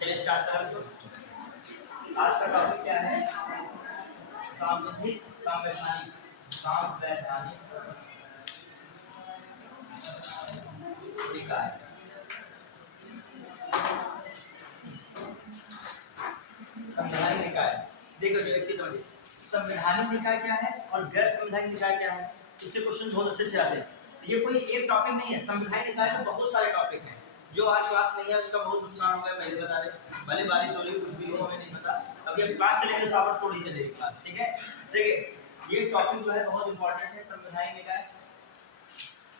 चलिए स्टार्ट करें। तो आज का टॉपिक क्या है? संवैधानिक निकाय। संवैधानिक निकाय, देखो जो एक चीज समझिए, संवैधानिक निकाय क्या है और गैर संवैधानिक निकाय क्या है। इससे क्वेश्चन बहुत अच्छे से आते हैं। ये कोई एक टॉपिक नहीं है, संवैधानिक निकाय में बहुत सारे टॉपिक हैं। जो आज क्लास नहीं है उसका बहुत नुकसान होगा, पहले बता रहे। भले बारिश हो रही कुछ भी हो, हमें नहीं पता। अभी अब क्लास चलेगी तो आप थोड़ी चलेगी क्लास, ठीक है। देखिए ये टॉपिक जो है बहुत इंपॉर्टेंट है, संवैधानिक निकाय।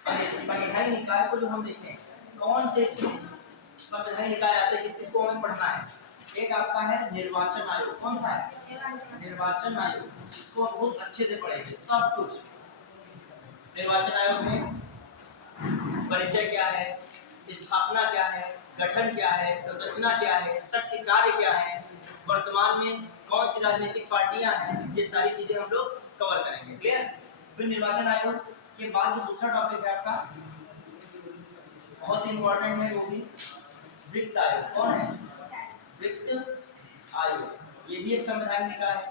संवैधानिक निकाय को जो हम देखें कौन से संवैधानिक निकाय आते हैं, किस चीज को हमें पढ़ना है। एक आपका है निर्वाचन आयोग। कौन सा है? निर्वाचन आयोग। इसको आप बहुत अच्छे से पढ़ेंगे सब कुछ। निर्वाचन आयोग में परिचय क्या है, स्थापना क्या है, गठन क्या है, संरचना क्या है, शक्ति कार्य क्या है, वर्तमान में कौन सी राजनीतिक पार्टियां हैं, ये सारी चीजें हम लोग कवर करेंगे। क्लियर? फिर निर्वाचन आयोग के बाद जो दूसरा टॉपिक है आपका बहुत इंपॉर्टेंट है, वो भी वित्त आयोग। कौन है? वित्त आयोग। ये भी एक संवैधानिक निकाय है।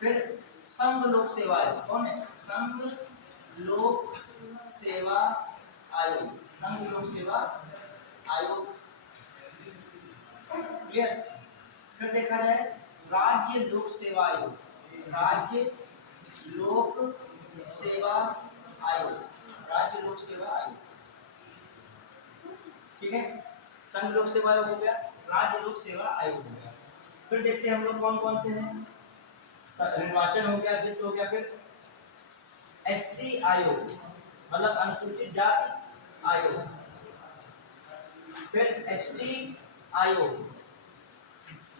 फिर संघ लोक सेवा आयोग। कौन है? संघ लोक सेवा आयोग। संघ लोक सेवा आयोग। क्लियर? फिर देखा जाए राज्य लोक सेवा आयोग। राज्य लोक सेवा आयोग। राज्य लोक सेवा आयोग, ठीक है। संघ लोक सेवा आयोग हो गया, राज्य लोक सेवा आयोग हो गया। फिर देखते हैं हम लोग कौन कौन से हैं। निर्वाचन हो गया, वित्त हो गया, फिर एससी आयोग मतलब अनुसूचित जाति आयोग, फिर एसटी आयोग,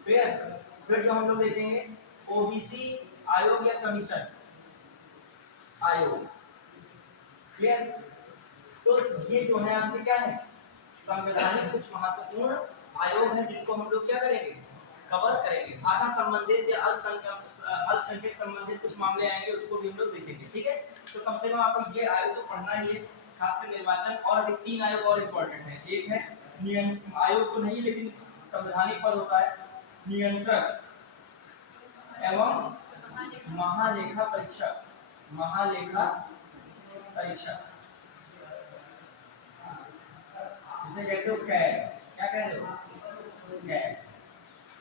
फिर जो हम लोग देखेंगे ओबीसी आयोग या कमीशन आयोग। क्लियर? तो ये जो है आपके क्या है, संवैधानिक कुछ महत्वपूर्ण आयोग है जिनको हम लोग क्या करेंगे, कवर करेंगे। भाषा संबंधित या अल्पसंख्यक संबंधित कुछ मामले आएंगे, उसको भी हम लोग देखेंगे, ठीक है। तो कम से कम आपको ये आयोग तो पढ़ना ही है, खासकर निर्वाचन। और अभी 3 आयोग और इम्पोर्टेंट है। एक है नियंत्रण आयोग, तो नहीं लेकिन संवैधानिक पद होता है, नियंत्रक एवं महालेखा परीक्षक। महालेखा परीक्षक जिसे कहते हो कैग। क्या कह रहे हो? कैग।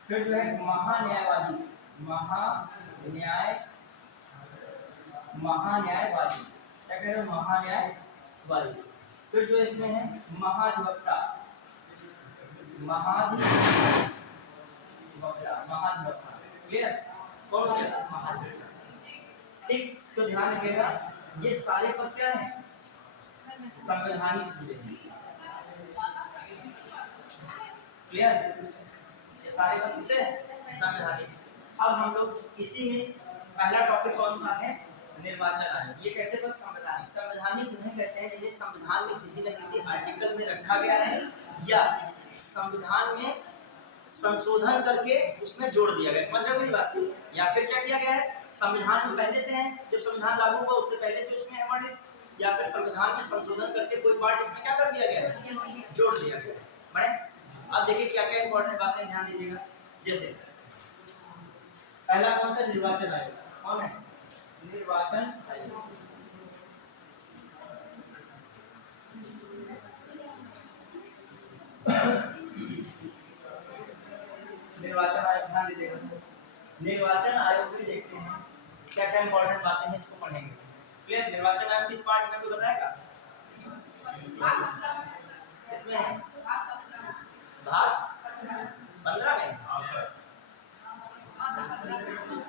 फिर जो है महान्यायवादी। महान्यायवादी क्या कह रहे हो? महान्यायवादी। फिर जो इसमें है महाधिवक्ता। महाधिवक्ता। क्लियर? कौन हो गया? महाधिवक्ता। ठीक, तो ध्यान रखिएगा ये सारे पद क्या है, संवैधानिक चीजें हैं। क्लियर? ये सारे पद किससे? संवैधानिक। अब हम लोग इसी में पहला टॉपिक कौन सा है? निर्वाचन आयोग। ये कैसे पद? संवैधानिक। संवैधानिक उन्हें कहते हैं जिन्हें संविधान में किसी न किसी आर्टिकल में रखा गया है या संविधान में संशोधन करके उसमें जोड़ दिया गया। समझ रहे हो मेरी बात? या फिर क्या किया गया है, संविधान में पहले से है, जब संविधान लागू हुआ उससे पहले से उसमें है वर्णित, या फिर संविधान में संशोधन करके कोई पार्ट इसमें क्या कर दिया गया है, जोड़ दिया गया है। बड़े अब देखिए क्या क्या इंपॉर्टेंट बातें ध्यान दीजिएगा। जैसे पहला कौन सा? निर्वाचन आयोग। कौन है? निर्वाचन आयोग। निर्वाचन आयोग ध्यान दीजिएगा। निर्वाचन आयोग भी देखते हैं क्या क्या इंपॉर्टेंट बातें हैं, इसको पढ़ेंगे। क्लियर? निर्वाचन आयोग किस पार्ट में कोई बताएगा? इसमें है भाग 15 में,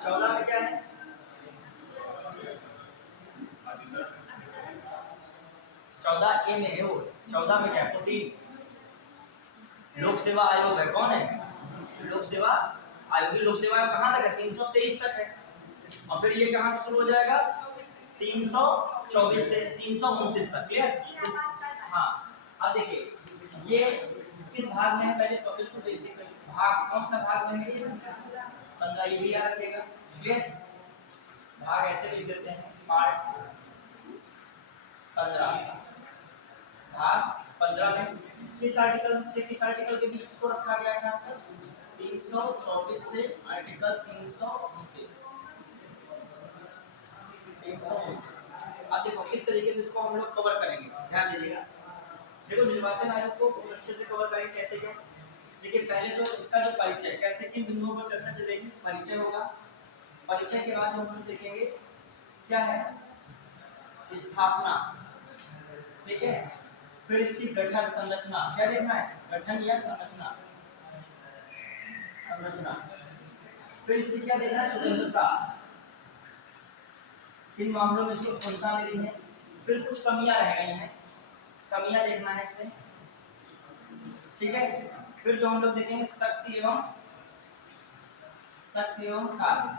14 में क्या है? 14 ए में है वो। 14 में क्या है? 14 लोक सेवा आयोग है। कौन है? लोक सेवा आयोग। लोक सेवा आयोग कहाँ तक है? 323 तक है। और फिर ये कहाँ से शुरू हो जाएगा? 324 से 329 तक। क्लियर? हाँ, अब देखिए ये किस भाग में है, पहले पब्लिक टू बेसिक भाग कौन सा भाग में है? 15। ये भी याद रखिएगा। क्लियर? भाग ऐसे लिख देते हैं, पार्ट 15 भाग 15 में किस आर्टिकल से किस आर्टिकल के बीच इसको रखा गया है खासकर 324 से आर्टिकल 329। अब देखो किस तरीके से इसको हम लोग कवर करेंगे, ध्यान दीजिएगा। देखो निर्वाचन आयोग को बहुत अच्छे से कवर करेंगे, कैसे क्या। देखिए पहले तो इसका जो परिचय, कैसे किन बिंदुओं पर चर्चा चलेगी, परिचय होगा। परिचय के बाद हम लोग देखेंगे क्या है, स्थापना, ठीक है। फिर इसकी गठन संरचना, क्या देखना है, गठन या संरचना, संरचना। फिर इसकी क्या देखना है, स्वतंत्रता, किन मामलों में इसको स्वतंत्रता मिली है। फिर कुछ कमियां रह गई हैं, कमियां देखना है इसमें, ठीक है। फिर जो हम लोग देखेंगे शक्ति एवं कार्य,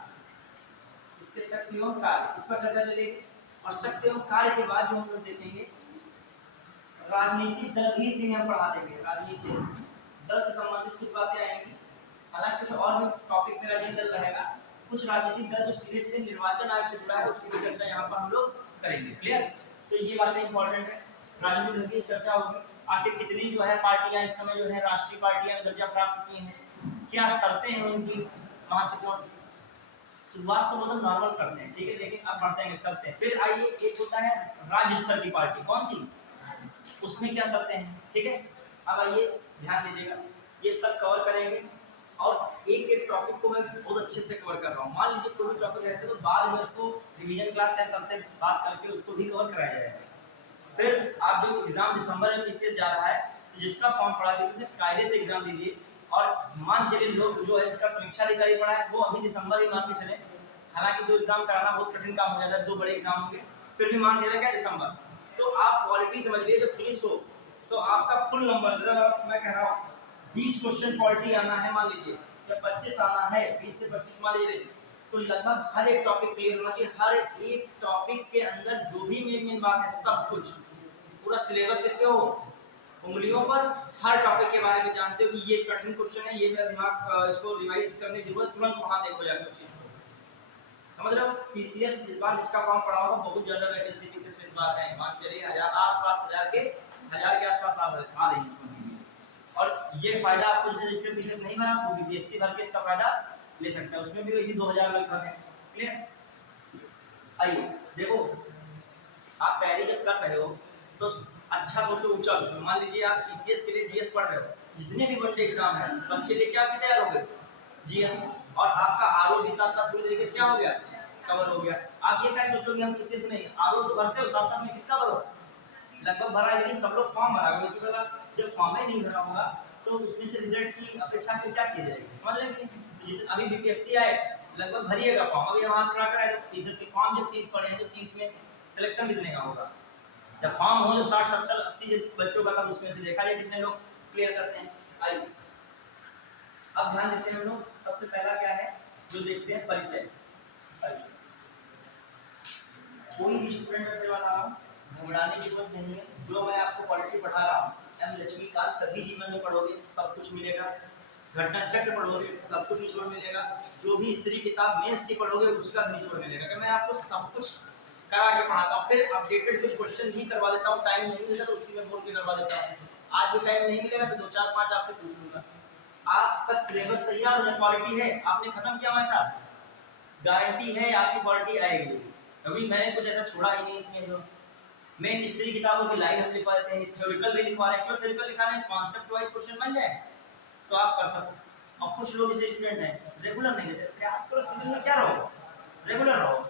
इसके शक्ति एवं कार्य, इस पर चर्चा चलेगी। और शक्ति एवं कार्य के बाद जो हम लोग देखेंगे राजनीतिक दल भी इसी में हम पढ़ा देंगे, राजनीतिक दल से संबंधित कुछ बातें आएंगी। हालांकि कुछ और भी टॉपिक में राजनीतिक दल रहेगा, कुछ राजनीतिक दल जो सीधे सीधे निर्वाचन आयोग से जुड़ा है उसकी भी चर्चा यहाँ पर हम लोग करेंगे, क्लियर। तो ये बातें इंपॉर्टेंट है, राजनीतिक दल की चर्चा होगी। आखिर कितनी जो है पार्टियां इस समय जो है राष्ट्रीय पार्टियां में दर्जा प्राप्त की हैं, क्या शर्तें हैं उनकी महत्वपूर्ण। शुरुआत तो मतलब नॉर्मल करते हैं, ठीक है, लेकिन अब बढ़ते हैं शर्तें। फिर आइए एक होता है राज्य स्तर की पार्टी, कौन सी, उसमें क्या शर्तें हैं, ठीक है। अब आइए ध्यान दीजिएगा, ये सब कवर करेंगे। और एक एक टॉपिक को मैं बहुत अच्छे से कवर कर रहा हूँ। मान लीजिए कोई भी टॉपिक रहता है तो बाद में उसको रिवीजन क्लास है सबसे बात करके उसको भी कवर कराया जाएगा। फिर आप जो एग्जाम दिसंबर में पीसीएस जा रहा है, तो जिसका फॉर्म पड़ा है कायदे से एग्जाम दीजिए। और मान चलिए लोग जो है इसका समीक्षा अधिकारी पढ़ा है वो अभी दिसंबर में मान के चले, हालांकि जो एग्जाम कराना बहुत कठिन काम हो जाता है, 2 बड़े एग्जाम होंगे, फिर भी मान लिया क्या दिसंबर। तो आप क्वालिटी समझ लीजिए, जब फिनिश हो तो आपका फुल नंबर, मैं कह रहा हूँ 20 क्वेश्चन क्वालिटी आना है, मान लीजिए या 25 आना है, 20 से 25 मान लीजिए, तो लगभग हर एक टॉपिक क्लियर होना चाहिए। हर एक टॉपिक के अंदर जो भी मेन बात है सब कुछ, पूरा सिलेबस किस पे हो, उंगलियों पर, हर टॉपिक के बारे में जानते हो कि ये कठिन क्वेश्चन है, ये मेरा दिमाग इसको रिवाइज करने की जरूरत, तुरंत वहां देखो जाके उसी समझ रहे हो। पीसीएस इस बार जिसका फॉर्म पड़ा होगा बहुत ज्यादा वैकेंसी पीसीएस में इस बार है, मान चलिए 1000 आसपास, 1000 के आसपास आ रही है इसमें। और ये फायदा आपको जिसने पीसीएस नहीं भरा वो बीपीएससी भर के इसका फायदा ले सकता है, उसमें भी वैसे 2000 लगभग है, क्लियर। आइए देखो, आप तैयारी जब कर रहे हो तो अच्छा सोचो, ऊंचा सोचो। मान लीजिए आप पीसीएस के लिए जीएस पढ़ रहे हो, जितने भी वनडे एग्जाम है सबके लिए क्या आप तैयार हो गए, जीएस, और आपका आरओ भी साथ साथ पूरी तरीके से क्या हो गया, कवर हो गया। आप ये क्या सोचोगे हम पीसीएस नहीं, आरओ तो भरते हो, साथ साथ में किसका भरो, लगभग भरा है, लेकिन सब लोग फॉर्म भरा होगा, इसके बाद जब फॉर्म ही नहीं भरा होगा तो उसमें से रिजल्ट की अपेक्षा फिर क्या की जाएगी, समझ रहे हैं। अभी बीपीएससी आए लगभग भरिएगा फॉर्म, अभी हम हाथ खड़ा कराए तो पीसीएस के फॉर्म जब 30 पड़े हैं तो 30 में सिलेक्शन कितने का होगा, जब फॉर्म हो जब 60 70 80 बच्चों का, तब उसमें से देखा जाए कितने लोग क्लियर करते हैं। आइए अब ध्यान देते हैं हम लोग, सबसे पहला क्या है जो देखते हैं, परिचय। कोई भी स्टूडेंट अपने बता रहा हूँ, घबराने की जरूरत नहीं है। जो मैं आपको पॉलिटी पढ़ा रहा हूँ, एम लक्ष्मीकांत कभी जीवन में पढ़ोगे सब कुछ मिलेगा, घटना चक्र पढ़ोगे सब कुछ निचोड़ मिलेगा, जो भी स्त्री किताब मेंस की पढ़ोगे उसका भी निचोड़ मिलेगा, कि मैं आपको सब कुछ करा के पढ़ाता हूँ। फिर अपडेटेड कुछ क्वेश्चन भी करवा देता हूँ, टाइम नहीं मिलता तो उसी में बोल के करवा देता हूँ। आज भी टाइम नहीं मिलेगा तो 2 4 5 आपसे पूछ लूंगा। आपका सिलेबस तैयार हो, क्वालिटी है, आपने खत्म किया हमारे साथ, गारंटी है आपकी क्वालिटी आएगी। कभी मैंने कुछ ऐसा छोड़ा ही नहीं इसमें। जो मेन स्त्री किताबों की लाइन हम लिखवा देते हैं, थ्योरिकल भी लिखवा रहे हैं, क्यों थ्योरिकल लिखा रहे हैं, कॉन्सेप्ट वाइज क्वेश्चन बन जाए तो आप कर सको। और कुछ लोग जैसे स्टूडेंट हैं रेगुलर नहीं लेते, प्रयास करो सिविल में क्या रहो, रेगुलर रहो।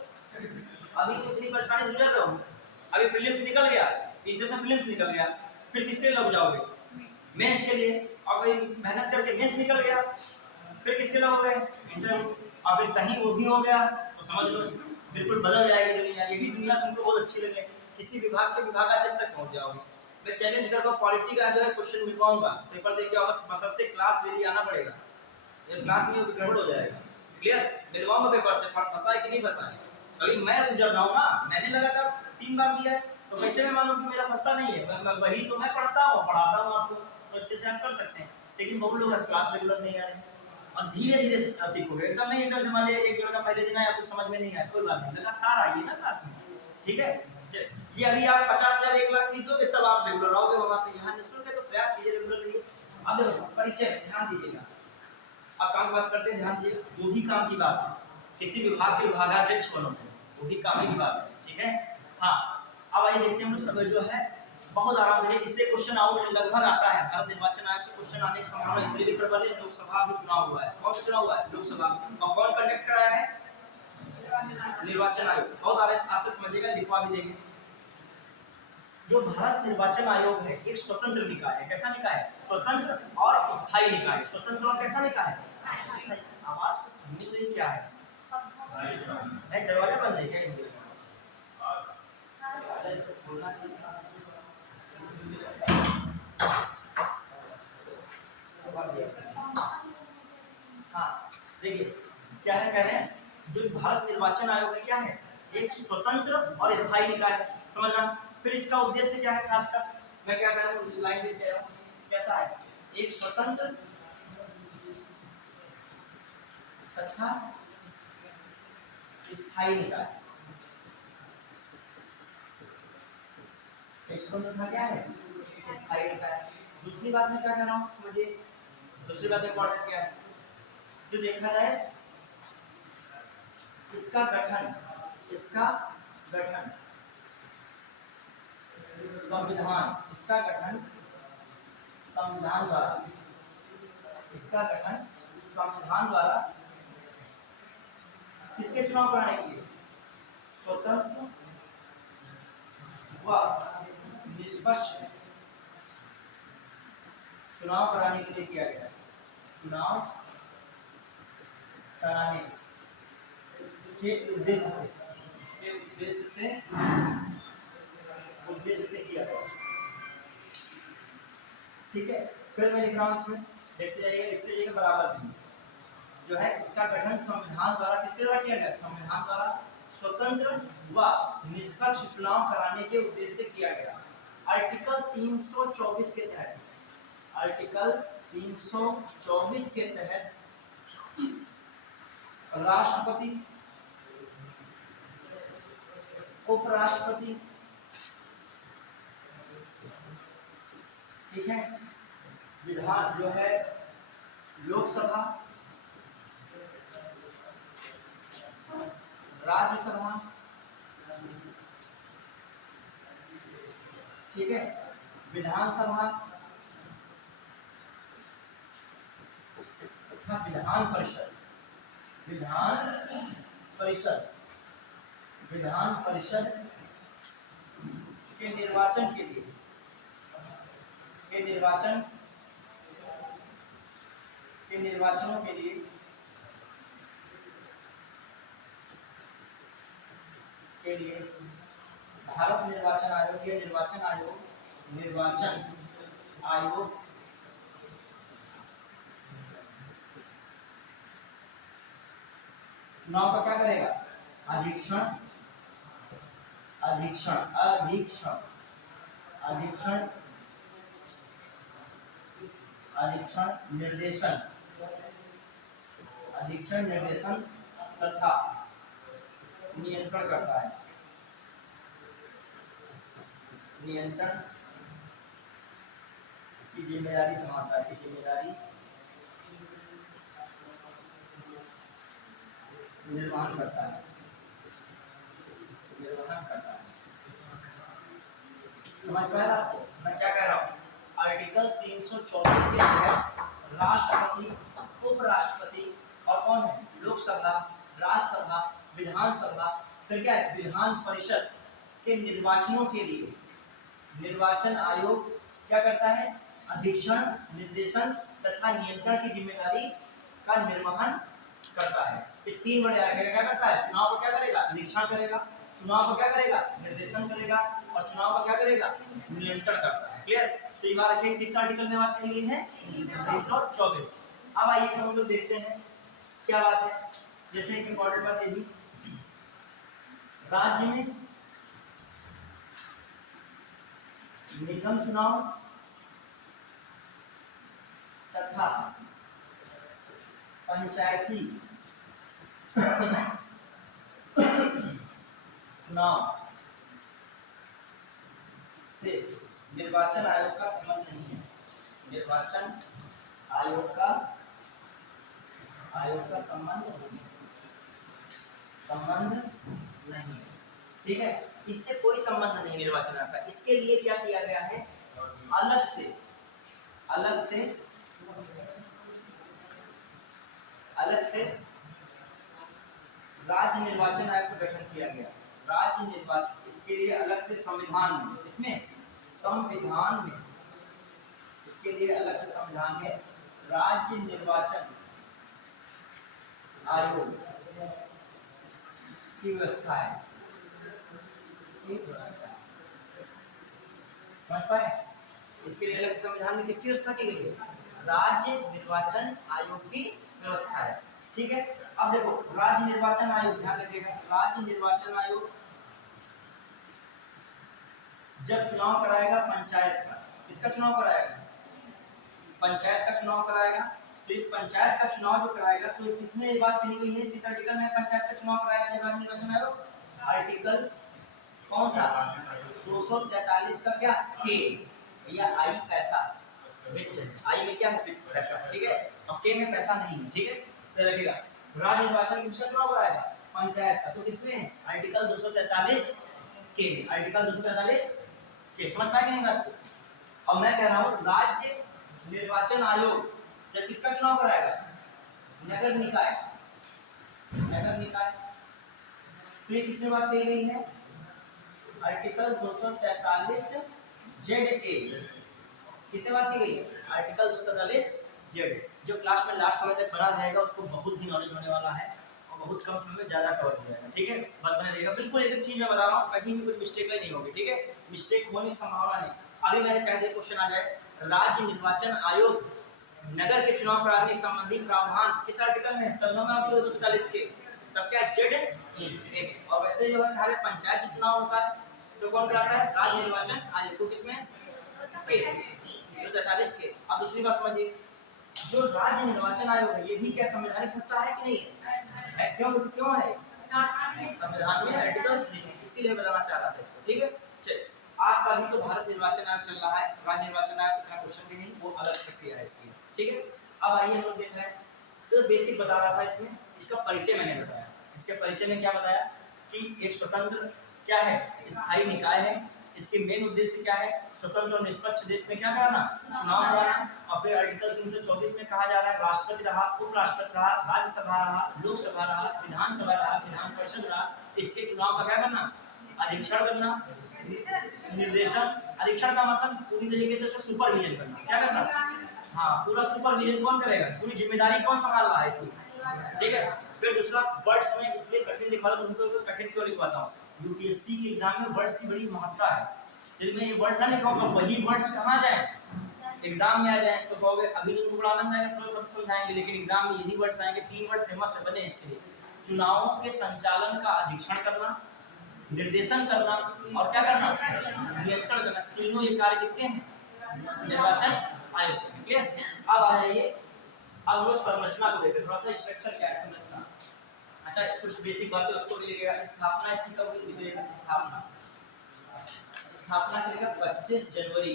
अभी तो इतनी परेशानी से गुजर रहे हो, अभी प्रीलिम्स निकल गया, पीसीएस में प्रीलिम्स निकल गया, फिर किसके लिए लग जाओगे, मेंस के लिए, और कोई मेहनत करके मेंस निकल गया, फिर किसके लिए हो गए, इंटरव्यू, और फिर कहीं वो भी हो गया तो समझ लो बिल्कुल बदल जाएगी दुनिया। यही दुनिया तुमको बहुत अच्छी लगे, किसी विभाग के विभागाध्यक्ष तक पहुंच जाओगे। मैं चैलेंज करता हूँ, पॉलिटी का जो है क्वेश्चन मिलवाऊंगा, पेपर देके आओ, बस बशर्ते क्लास डेली आना पड़ेगा, ये क्लास में गड़बड़ हो जाएगा, क्लियर। मिलवाऊंगा पेपर से, फंसा है कि नहीं फंसा है, कभी मैं गुजर रहा हूँ ना, मैंने लगातार 3 बार दिया है तो कैसे मैं मानूं कि मेरा फंसता नहीं है, मैं वही तो मैं पढ़ता हूँ पढ़ाता हूँ आपको, तो अच्छे से आप कर सकते हैं। लेकिन बहुत लोग क्लास रेगुलर नहीं आ रहे हैं, और धीरे धीरे सीखोगे, एकदम नहीं एकदम से मान लिया एक लड़का पहले दिन आया कुछ समझ में नहीं आया, कोई बात नहीं, लगातार आइए ना क्लास में, ठीक है। ये अभी आप 50,000 1,00,000 फीस दोगे तब आप रेगुलर आओगे वहां पे, यहाँ निःशुल्क है तो प्रयास कीजिए रेगुलर रहिए। अब देखो परिचय में ध्यान दीजिएगा, अब काम की बात करते हैं, ध्यान दीजिए, वो भी काम की बात है, किसी विभाग के विभागाध्यक्ष बनो वो भी काम की बात है, ठीक है। हाँ अब आइए देखते हैं हम लोग सब जो है बहुत आराम से, इससे क्वेश्चन आउट लगभग आता है, भारत निर्वाचन आयोग से क्वेश्चन आने की संभावना इसलिए भी प्रबल है, लोकसभा भी चुनाव हुआ है, कौन सा चुनाव हुआ है, लोकसभा, और कौन कंडक्ट कराया है, निर्वाचन आयोग। बहुत आस्ते समझिएगा, लिखवा भी देंगे। जो भारत निर्वाचन आयोग है एक स्वतंत्र निकाय है, कैसा निकाय है, स्वतंत्र और स्थायी निकाय, स्वतंत्र और कैसा निकाय है, आवाज ये क्या है, दरवाजा बंद है क्या, हाँ देखिए क्या है, कह रहे हैं जो भारत निर्वाचन आयोग है क्या है, एक स्वतंत्र और स्थायी निकाय है, समझना। फिर इसका उद्देश्य क्या है खासकर, मैं क्या कह रहा हूँ लाइन लिख रहा हूँ, कैसा है, एक स्वतंत्र तथा स्थायी निकाय, एक स्वतंत्र क्या है, स्थायी निकाय। दूसरी बात मैं क्या कह रहा हूँ समझिए, दूसरी बात इंपॉर्टेंट क्या है, जो देखा जाए इसका गठन संविधान, इसका गठन संविधान द्वारा, इसका गठन संविधान द्वारा किसके चुनाव कराने के लिए, स्वतंत्र व निष्पक्ष चुनाव कराने के लिए किया गया, चुनाव कराने के उद्देश्य से किया गया, ठीक है। फिर मैं लिख रहा हूँ इसमें, देखते जाइए बराबर भी, जो है इसका गठन संविधान द्वारा किसके द्वारा किया गया, संविधान द्वारा स्वतंत्र व निष्पक्ष चुनाव कराने के उद्देश्य से किया गया। आर्टिकल 324 के तहत, आर्टिकल 324 के तहत राष्ट्रपति, उपराष्ट्रपति, ठीक है, विधान जो है लोकसभा, राज्यसभा, ठीक है, विधानसभा तथा विधान परिषद, विधान परिषद के निर्वाचन के लिए, निर्वाचनों के लिए भारत निर्वाचन आयोग या निर्वाचन आयोग चुनाव का क्या करेगा, अधीक्षण, निर्देशन तथा नियंत्रण करता है, नियंत्रण की जिम्मेदारी संभालता है, निर्वहन करता है, समझ पाया आपको मैं क्या कह रहा हूँ। आर्टिकल 324 के तहत राष्ट्रपति, उपराष्ट्रपति और कौन है, लोकसभा, राज्यसभा, विधानसभा, फिर क्या है, विधान परिषद के निर्वाचनों के लिए निर्वाचन आयोग क्या करता है, अधीक्षण, निर्देशन तथा नियंत्रण की जिम्मेदारी का निर्वहन करता है। ये तीन बड़े क्या करता है, चुनाव को क्या करेगा, अधीक्षण करेगा, चुनाव को क्या करेगा, निर्देशन करेगा, और चुनाव को क्या करेगा, नियंत्रण करता है। क्लियर। तो ये बात है किस आर्टिकल में बात कही है, 324। अब आइए हम लोग देखते हैं क्या बात है, जैसे एक इंपॉर्टेंट बात ये भी, राज्य में निगम चुनाव तथा पंचायती चुनाव से निर्वाचन आयोग का संबंध नहीं है। निर्वाचन आयोग का संबंध नहीं है। ठीक है, इससे कोई संबंध नहीं निर्वाचन आयोग का। इसके लिए क्या किया गया है, अलग से राज्य निर्वाचन आयोग का गठन किया गया। राज्य निर्वाचन, इसके लिए अलग से संविधान में, इसमें संविधान में, इसके लिए अलग से संविधान में राज्य निर्वाचन आयोग की व्यवस्था है। समझ पाए? इसके लिए अलग से संविधान में किसकी व्यवस्था की गई है, राज्य निर्वाचन आयोग की व्यवस्था है। ठीक है, अब देखो राज्य निर्वाचन आयोग, ध्यान रखिएगा, राज्य निर्वाचन आयोग जब चुनाव कराएगा पंचायत का, किसका चुनाव कराएगा, पंचायत का चुनाव कराएगा। तो ये पंचायत का चुनाव जो कराएगा, तो इसमें ये बात कही गई है, किस आर्टिकल में पंचायत का चुनाव कराएगा जब राज्य निर्वाचन आयोग, आर्टिकल कौन सा, 243 का क्या, के, या आई पैसा, आई में क्या है पैसा, ठीक है, और के में पैसा नहीं है। ठीक है, तो रखिएगा राज्य निर्वाचन किसका चुनाव कराएगा, पंचायत का। तो किसमें, आर्टिकल 243 के में, आर्टिकल 243 के। समझ पाए कि नहीं बात को? और मैं कह रहा हूँ राज्य निर्वाचन आयोग जब किसका चुनाव कराएगा, नगर निकाय, नगर निकाय। तो ये किसमें बात कही गई है, आर्टिकल 243 ZA, किससे बात की गई है, आर्टिकल 243 ZA। जो क्लास में लास्ट समय तक बना रहेगा उसको बहुत ही नॉलेज होने वाला है और बहुत कम समय में ज्यादा कवर हो जाएगा। ठीक है, बदलने रहेगा, बिल्कुल एक चीज मैं बता रहा हूँ, कहीं भी कुछ मिस्टेक नहीं होगी। ठीक है, मिस्टेक होने की संभावना नहीं। अभी मैंने कह दिया क्वेश्चन आ जाए, राज्य निर्वाचन आयोग नगर के चुनाव कराने संबंधी प्रावधान किस आर्टिकल में, तब 243 के, तब क्या ZA। और वैसे जो है पंचायत जो चुनाव होता है तो कौन कराता है, राज्य निर्वाचन आयोग को, किसमें, के 243 के। अब दूसरी बात समझिए, जो राज्य निर्वाचन आयोग है ये भी क्या संवैधानिक संस्था है कि नहीं है, क्यों क्यों है, संविधान में आर्टिकल्स लिखे, इसीलिए बताना चाह रहा था इसको। ठीक है, चलिए आपका भी तो भारत निर्वाचन आयोग चल रहा है, राज्य निर्वाचन आयोग का क्वेश्चन भी नहीं, वो अलग प्रक्रिया है इसकी। ठीक है, अब आइए हम लोग देख रहे हैं, तो बेसिक बता रहा था इसमें, इसका परिचय मैंने बताया। इसके परिचय में क्या बताया कि एक स्वतंत्र क्या है, स्थायी निकाय है। इसके मेन उद्देश्य क्या है, स्वतंत्र और निष्पक्ष देश में क्या कराना, चुनाव कराना। और फिर आर्टिकल 324 में कहा जा रहा है राष्ट्रपति रहा, उपराष्ट्रपति रहा, राज्यसभा रहा, लोकसभा रहा, विधानसभा रहा, विधान परिषद रहा, इसके चुनाव का क्या करना, अधीक्षण करना, निर्देशन। अधीक्षण का मतलब पूरी तरीके से उसका सुपरविजन करना, क्या करना, हाँ पूरा सुपरविजन कौन करेगा, पूरी जिम्मेदारी कौन संभाल रहा है इसकी। ठीक है, फिर दूसरा वर्ड्स में इसलिए कठिन लिखा था, उनको कठिन क्यों लिखवाता हूँ, यूपीएससी के एग्जाम में वर्ड्स की बड़ी महत्ता है। यदि मैं ये वर्ड ना लिखाऊंगा, वही वर्ड्स कहाँ जाए, एग्जाम में आ जाए, तो कहोगे अभी तो बड़ा आनंद आएगा, सरल शब्द समझाएंगे, लेकिन एग्जाम में यही वर्ड्स आएंगे। 3 वर्ड फेमस है बने इसके लिए, चुनावों के संचालन का अधीक्षण करना, निर्देशन करना और क्या करना, नियंत्रण करना। तीनों ये कार्य किसके हैं, निर्वाचन आयोग के। क्लियर, अब आ जाइए, अब वो संरचना को देखते, थोड़ा सा स्ट्रक्चर क्या है संरचना। अच्छा, कुछ बेसिक बातें उसको भी लिखेगा। स्थापना इसकी कब हुई, लिखेगा स्थापना, स्थापना करेगा 25 जनवरी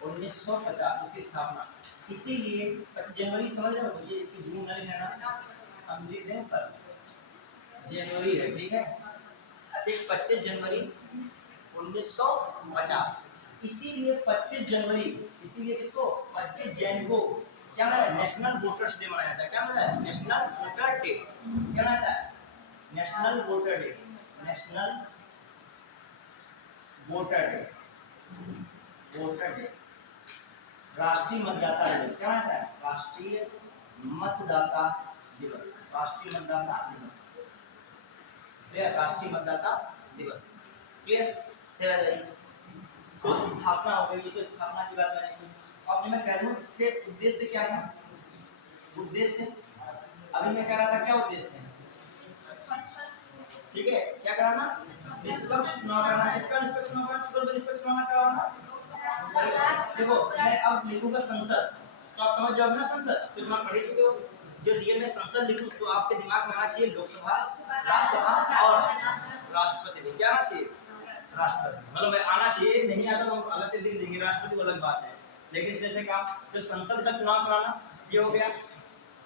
1950 इसकी स्थापना। इसीलिए 25 जनवरी समझ रहे हो, ये इसी जून नहीं है ना, हम लिख दें पर जनवरी है। ठीक है, 25 जनवरी 1950। इसीलिए 25 जनवरी, इसीलिए किसको 25 जैन को क्या मनाया, नेशनल वोटर्स डे मनाया जाता है। क्या मनाया है, नेशनल वोटर डे। क्या मनाया है, national voter day, national voter day, voter day. राष्ट्रीय मतदाता दिवस, क्या मनाया है, राष्ट्रीय मतदाता दिवस, राष्ट्रीय मतदाता दिवस, राष्ट्रीय मतदाता दिवस। क्लियर, तो स्थापना हो गई, तो स्थापना की बात मैंने की। अब मैं कह दूं इसके उद्देश्य क्या है, उद्देश्य अभी मैं कह रहा था क्या उद्देश्य है, ठीक है, क्या कराना, निष्पक्ष चुनाव कराना। इसका निष्पक्ष चुनाव कराना, शुद्ध निष्पक्ष चुनाव कराना। देखो मैं अब लिखूंगा संसद, तो आप समझ जाओगे ना संसद, तो तुम पढ़ चुके हो। जो रियल में संसद लिखूं तो आपके दिमाग में आना चाहिए लोकसभा, राज्यसभा और राष्ट्रपति भी। क्या आना चाहिए, राष्ट्रपति, मतलब आना चाहिए, नहीं आता तो हम अलग से लिख देंगे, राष्ट्रपति अलग बात है। लेकिन जैसे काम जो संसद का चुनाव कराना ये हो गया।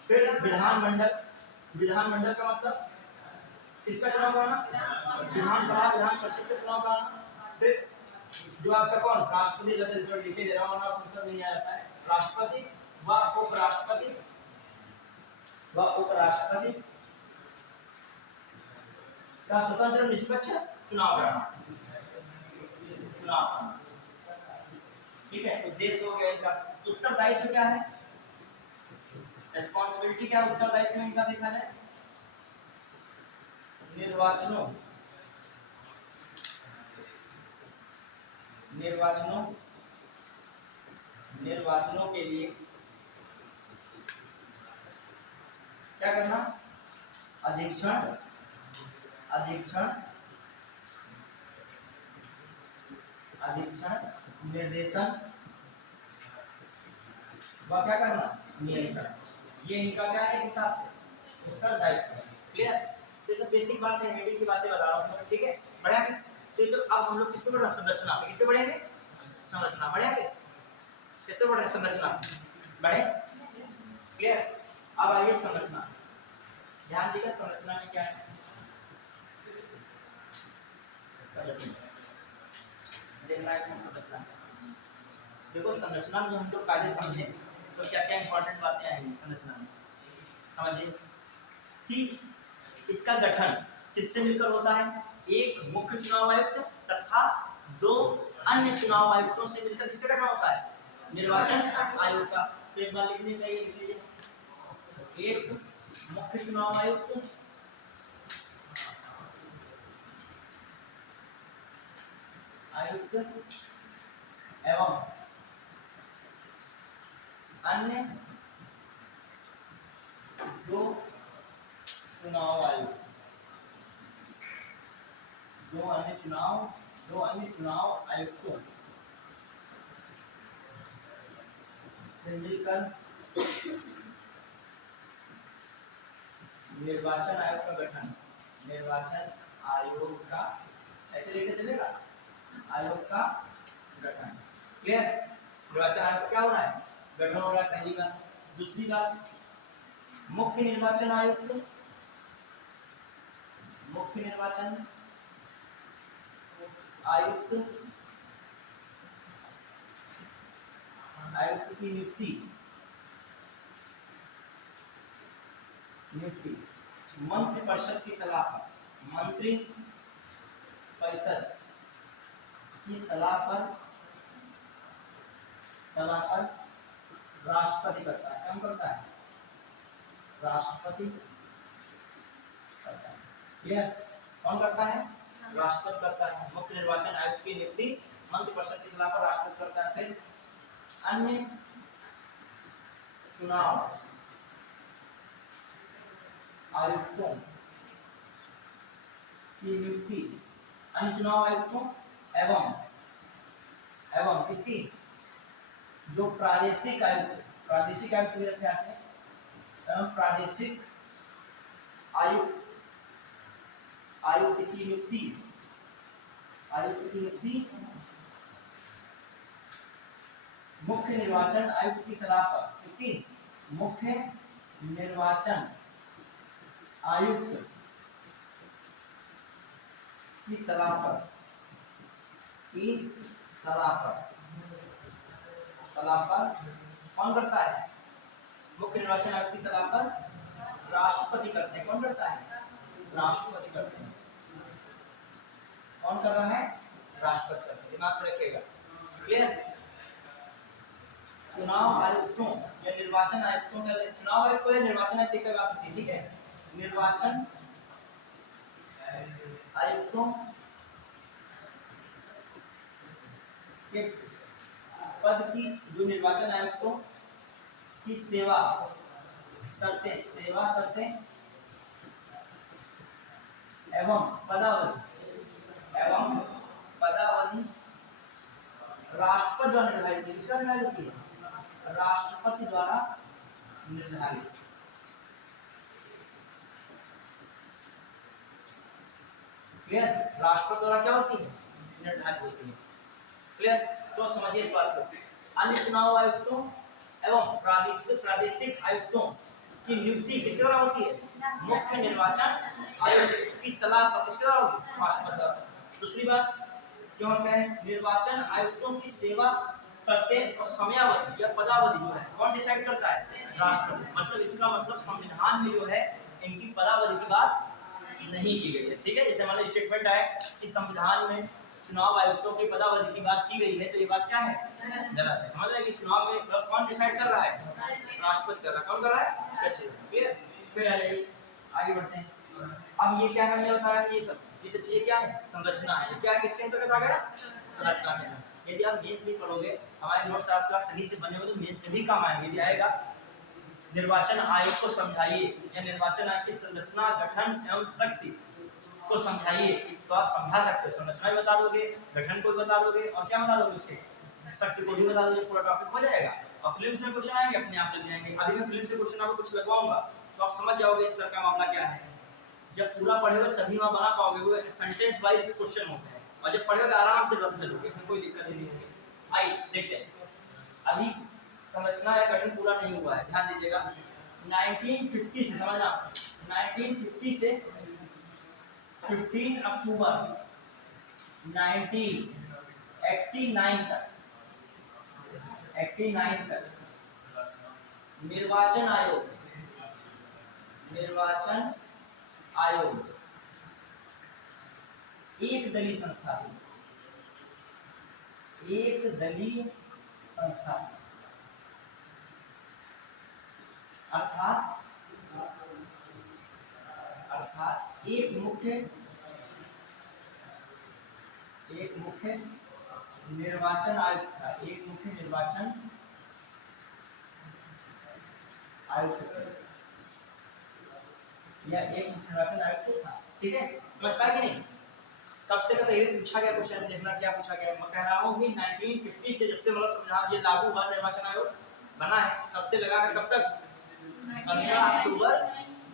फिर विधानमंडल, विधानमंडल का मतलब किसका चुनाव कराना, विधानसभा विधान परिषद का चुनाव कराना। फिर जो आपका कौन राष्ट्रपति लिखे दे रहा हूँ, संसद नहीं आ जाता है, राष्ट्रपति व उपराष्ट्रपति का स्वतंत्र निष्पक्ष चुनाव कराना, चुनाव, ठीक है। उद्देश्य हो गया इनका। उत्तरदायित्व क्या है, रिस्पांसिबिलिटी क्या है उत्तरदायित्व इनका देखा जाए, निर्वाचनों के लिए क्या करना, अधीक्षण, निर्देशन व क्या करना, नियंत्रण। ये इनका क्या है, एक हिसाब से उत्तरदायित्व है। क्लियर, तो सब बेसिक बात है, मीडियम की बातें बता रहा हूँ, ठीक है। बढ़िया फिर तो अब हम लोग किस पे पढ़ रहे हैं, संरचना पे। किस पे पढ़ेंगे, संरचना। बढ़िया फिर किस पे पढ़ रहे हैं, संरचना। बढ़े, क्लियर। अब आइए संरचना, ध्यान दीजिए संरचना में क्या है। देखना है इसमें संरचना, देखो संरचना में हम लोग पहले समझे तो क्या क्या इंपॉर्टेंट बातें आएंगी संरचना में। समझिए कि इसका गठन किससे मिलकर होता है, एक मुख्य चुनाव आयुक्त तथा दो अन्य चुनाव आयुक्तों से मिलकर किसका गठन होता है, निर्वाचन आयोग का। तो एक बार लिखने चाहिए, लिख लीजिए, एक मुख्य चुनाव आयुक्त एवं अन्य दो चुनाव आयुक्त, दो अन्य चुनाव आयुक्तों से मिलकर निर्वाचन आयोग का गठन, निर्वाचन आयोग का, ऐसे लेके चलेगा, आयोग का गठन। क्लियर, निर्वाचन आयोग क्या हो रहा है, गठन हो रहा है, पहली बात। दूसरी बात, मुख्य निर्वाचन आयुक्त, मुख्य निर्वाचन आयुक्त की नियुक्ति मंत्री परिषद की सलाह पर, मंत्री परिषद की सलाह पर राष्ट्रपति करता है। कौन करता है, राष्ट्रपति करता है। क्लियर, कौन करता है, राष्ट्रपति करता है। मुख्य निर्वाचन आयुक्त की नियुक्ति मंत्री परिषद की सलाह पर राष्ट्रपति करता है। फिर अन्य चुनाव आयुक्तों की नियुक्ति, अन्य चुनाव आयुक्तों एवं किसकी, जो प्रादेशिक आयुक्त, प्रादेशिक आयुक्त भी रखे आते हैं, एवं प्रादेशिक आयुक्त की नियुक्ति मुख्य निर्वाचन आयुक्त की सलाह पर, किसकी, मुख्य निर्वाचन आयुक्त की सलाह पर, कौन करता है, मुख्य निर्वाचन आयुक्त की सलाह पर राष्ट्रपति करते हैं। कौन करता है, राष्ट्रपति करते हैं। कौन कर रहा है, राष्ट्रपति करते हैं, दिमाग में रखिएगा। क्लियर, चुनाव आयुक्तों या निर्वाचन आयुक्तों का, चुनाव आयुक्त को निर्वाचन आयुक्त की बात होती है, ठीक है। निर्वाचन आयुक्तों के पद की, जो निर्वाचन आयुक्तों की सेवा शर्तें एवं पदावधि राष्ट्रपति द्वारा निर्धारित की, किसका निर्धारित की है, राष्ट्रपति द्वारा निर्धारित। क्लियर, राष्ट्रपति द्वारा क्या होती है, निर्धारित होती है। क्लियर? तो समझिए इस बात को। अन्य चुनाव आयुक्तों एवं प्रादेशिक आयुक्तों की नियुक्ति किसके द्वारा होती है? मुख्य निर्वाचन आयुक्त की सलाह पर किसके द्वारा होगी? राष्ट्रपति द्वारा। दूसरी बात क्यों है, निर्वाचन आयुक्तों की सेवा शर्तें और समयावधि या पदावधि जो है कौन डिसाइड करता है? राष्ट्रपति। मतलब इसका मतलब संविधान में जो है इनकी पदावधि की बात नहीं की गई है। ठीक है, जैसे हमारा स्टेटमेंट है कि संविधान में चुनाव आयुक्तों की पदावधि की बात की गई है, तो ये बात क्या है? गलत है। समझ रहे हैं कि चुनाव में कौन डिसाइड कर रहा है? राष्ट्रपति कर रहा है। कौन कर रहा है? कैसे? फिर आगे बढ़ते हैं। अब ये क्या करने होता है? ये सब ये क्या है? संरचना है। ये क्या किसके अंतर्गत आ गया? संरचना के अंतर्गत। यदि आप मेंस भी पढ़ोगे, हमारे नोट्स आपका सही से बने हो तो मेंस में भी काम आएंगे। यदि आएगा निर्वाचन आयोग को समझाइए या निर्वाचन आयोग की संरचना, गठन एवं शक्ति को समझाइए, तो आप समझा सकते हो। संरचना भी बता दोगे, गठन को भी बता दोगे और क्या बता दोगे? उसके शक्ति को भी बता दोगे, पूरा टॉपिक हो जाएगा। और फिल्म में क्वेश्चन आएंगे, अपने आप लग जाएंगे। अभी मैं फिल्म से क्वेश्चन आपको कुछ लगवाऊंगा तो आप समझ जाओगे इस तरह का मामला क्या है। जब पूरा पढ़ोगे तभी वहां बना पाओगे। वो सेंटेंस वाइज क्वेश्चन होते हैं और जब पढ़ोगे आराम से बता चलोगे, इसमें कोई दिक्कत नहीं होगी। आइए देखते हैं। अभी संरचना या गठन पूरा नहीं हुआ है, ध्यान दीजिएगा। 1950 से समझना, 1950 से 15 अक्टूबर 1989 तक, 89 तक निर्वाचन आयोग एक दलीय संस्था थी। एक दलीय संस्था अर्थात एक मुख्य निर्वाचन आयुक्त था। एक मुख्य निर्वाचन आयुक्त या एक निर्वाचन आयुक्त था। ठीक है, समझ पाए कि नहीं? सबसे पहले ये पूछा गया क्वेश्चन, देखना क्या पूछा गया। मैं कह रहा हूँ कि 1950 से जब से मतलब संविधान ये लागू हुआ, निर्वाचन आयोग बना है, तब से लगा कर कब तक? 15 अक्टूबर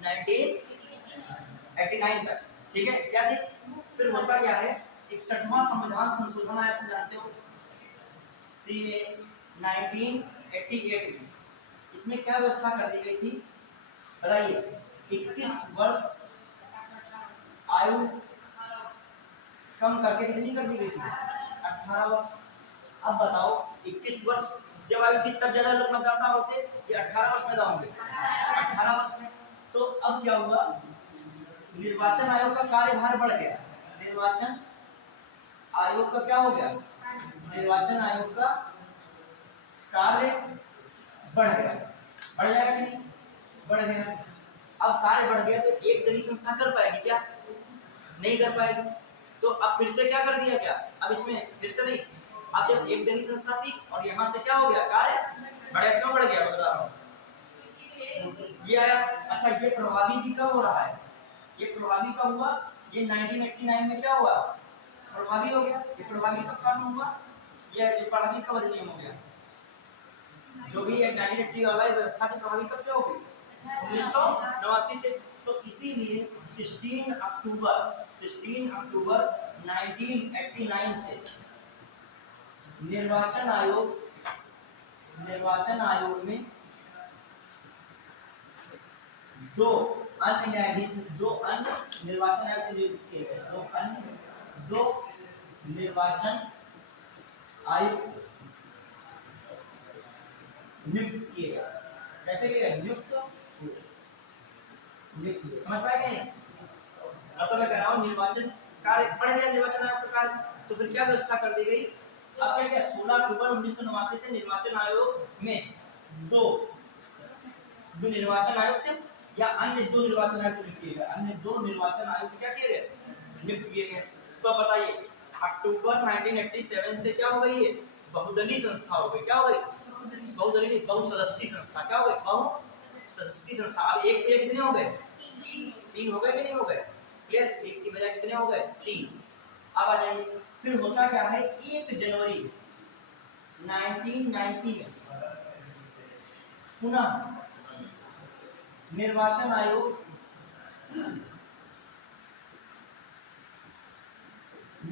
1989 तक। ठीक है, क्या थी? फिर होता क्या है, 61वां संविधान संशोधन आया, तुम जानते हो, सीए 1988 में। इसमें क्या व्यवस्था कर दी गई थी बताइए? 21 वर्ष आयु कम करके कितनी कर दी गई थी? 18 वर्ष। अब बताओ 21 वर्ष जब आयु थी तब ज्यादा लोग मतदाता होते या 18 वर्ष में होंगे? 18 वर्ष में। तो अब क्या हुआ, निर्वाचन आयोग का कार्यभार बढ़ गया। निर्वाचन आयोग का क्या हो गया? निर्वाचन आयोग का कार्य बढ़ गया। बढ़ जाएगा कि नहीं? बढ़ गया। अब कार्य बढ़ गया तो एक दलीय संस्था कर पाएगी क्या? नहीं कर पाएगी। तो अब फिर से क्या कर दिया? क्या अब इसमें फिर से नहीं, अब जब एक दलीय संस्था थी और यहाँ से क्या हो गया? कार्य बढ़ गया। क्यों बढ़ गया बता रहा हूँ, ये आया। अच्छा, ये प्रभावी भी कब हो रहा है? ये प्रभावी कब हुआ? ये 1989 में क्या हुआ? प्रभावी हो गया। ये प्रभावी कब कानून हुआ? ये प्रभावी कब अधिनियम हो गया? जो भी 1980 वाला व्यवस्था थी प्रभावी कब से हो गई? 1989 से। तो इसीलिए 16 अक्टूबर 1989 से निर्वाचन आयोग में दो अन्य न्यायाधीश, दो अन्य निर्वाचन आयुक्त नियुक्त किए गए। दो निर्वाचन आयुक्त नियुक्त किए गए। कैसे किए गए? नियुक्त। समझ पाए कि नहीं? तो मैं कह रहा हूँ निर्वाचन कार्य बढ़ गया, निर्वाचन आयोग का कार्य। तो फिर क्या व्यवस्था कर दी गई? अब क्या 16 अक्टूबर 1989 से निर्वाचन आयोग में दो निर्वाचन आयुक्त या अन्य दो निर्वाचन आयुक्त नियुक्त किए गए। अन्य दो निर्वाचन आयुक्त क्या किए गए? नियुक्त किए गए। तो बताइए अक्टूबर 1987 से क्या हो गई? है बहुदलीय संस्था हो गई। क्या हो गई? बहुदलीय बहुसदस्यीय संस्था। क्या हो गई? बहुसदस्यीय संस्था। अब एक पे कितने हो गए? 3 हो गए कि नहीं हो गए? क्लियर? एक की बजाय कितने हो गए? 3। अब आ जाइए, फिर होता क्या है? 1 जनवरी 1990 में पुनः निर्वाचन आयोग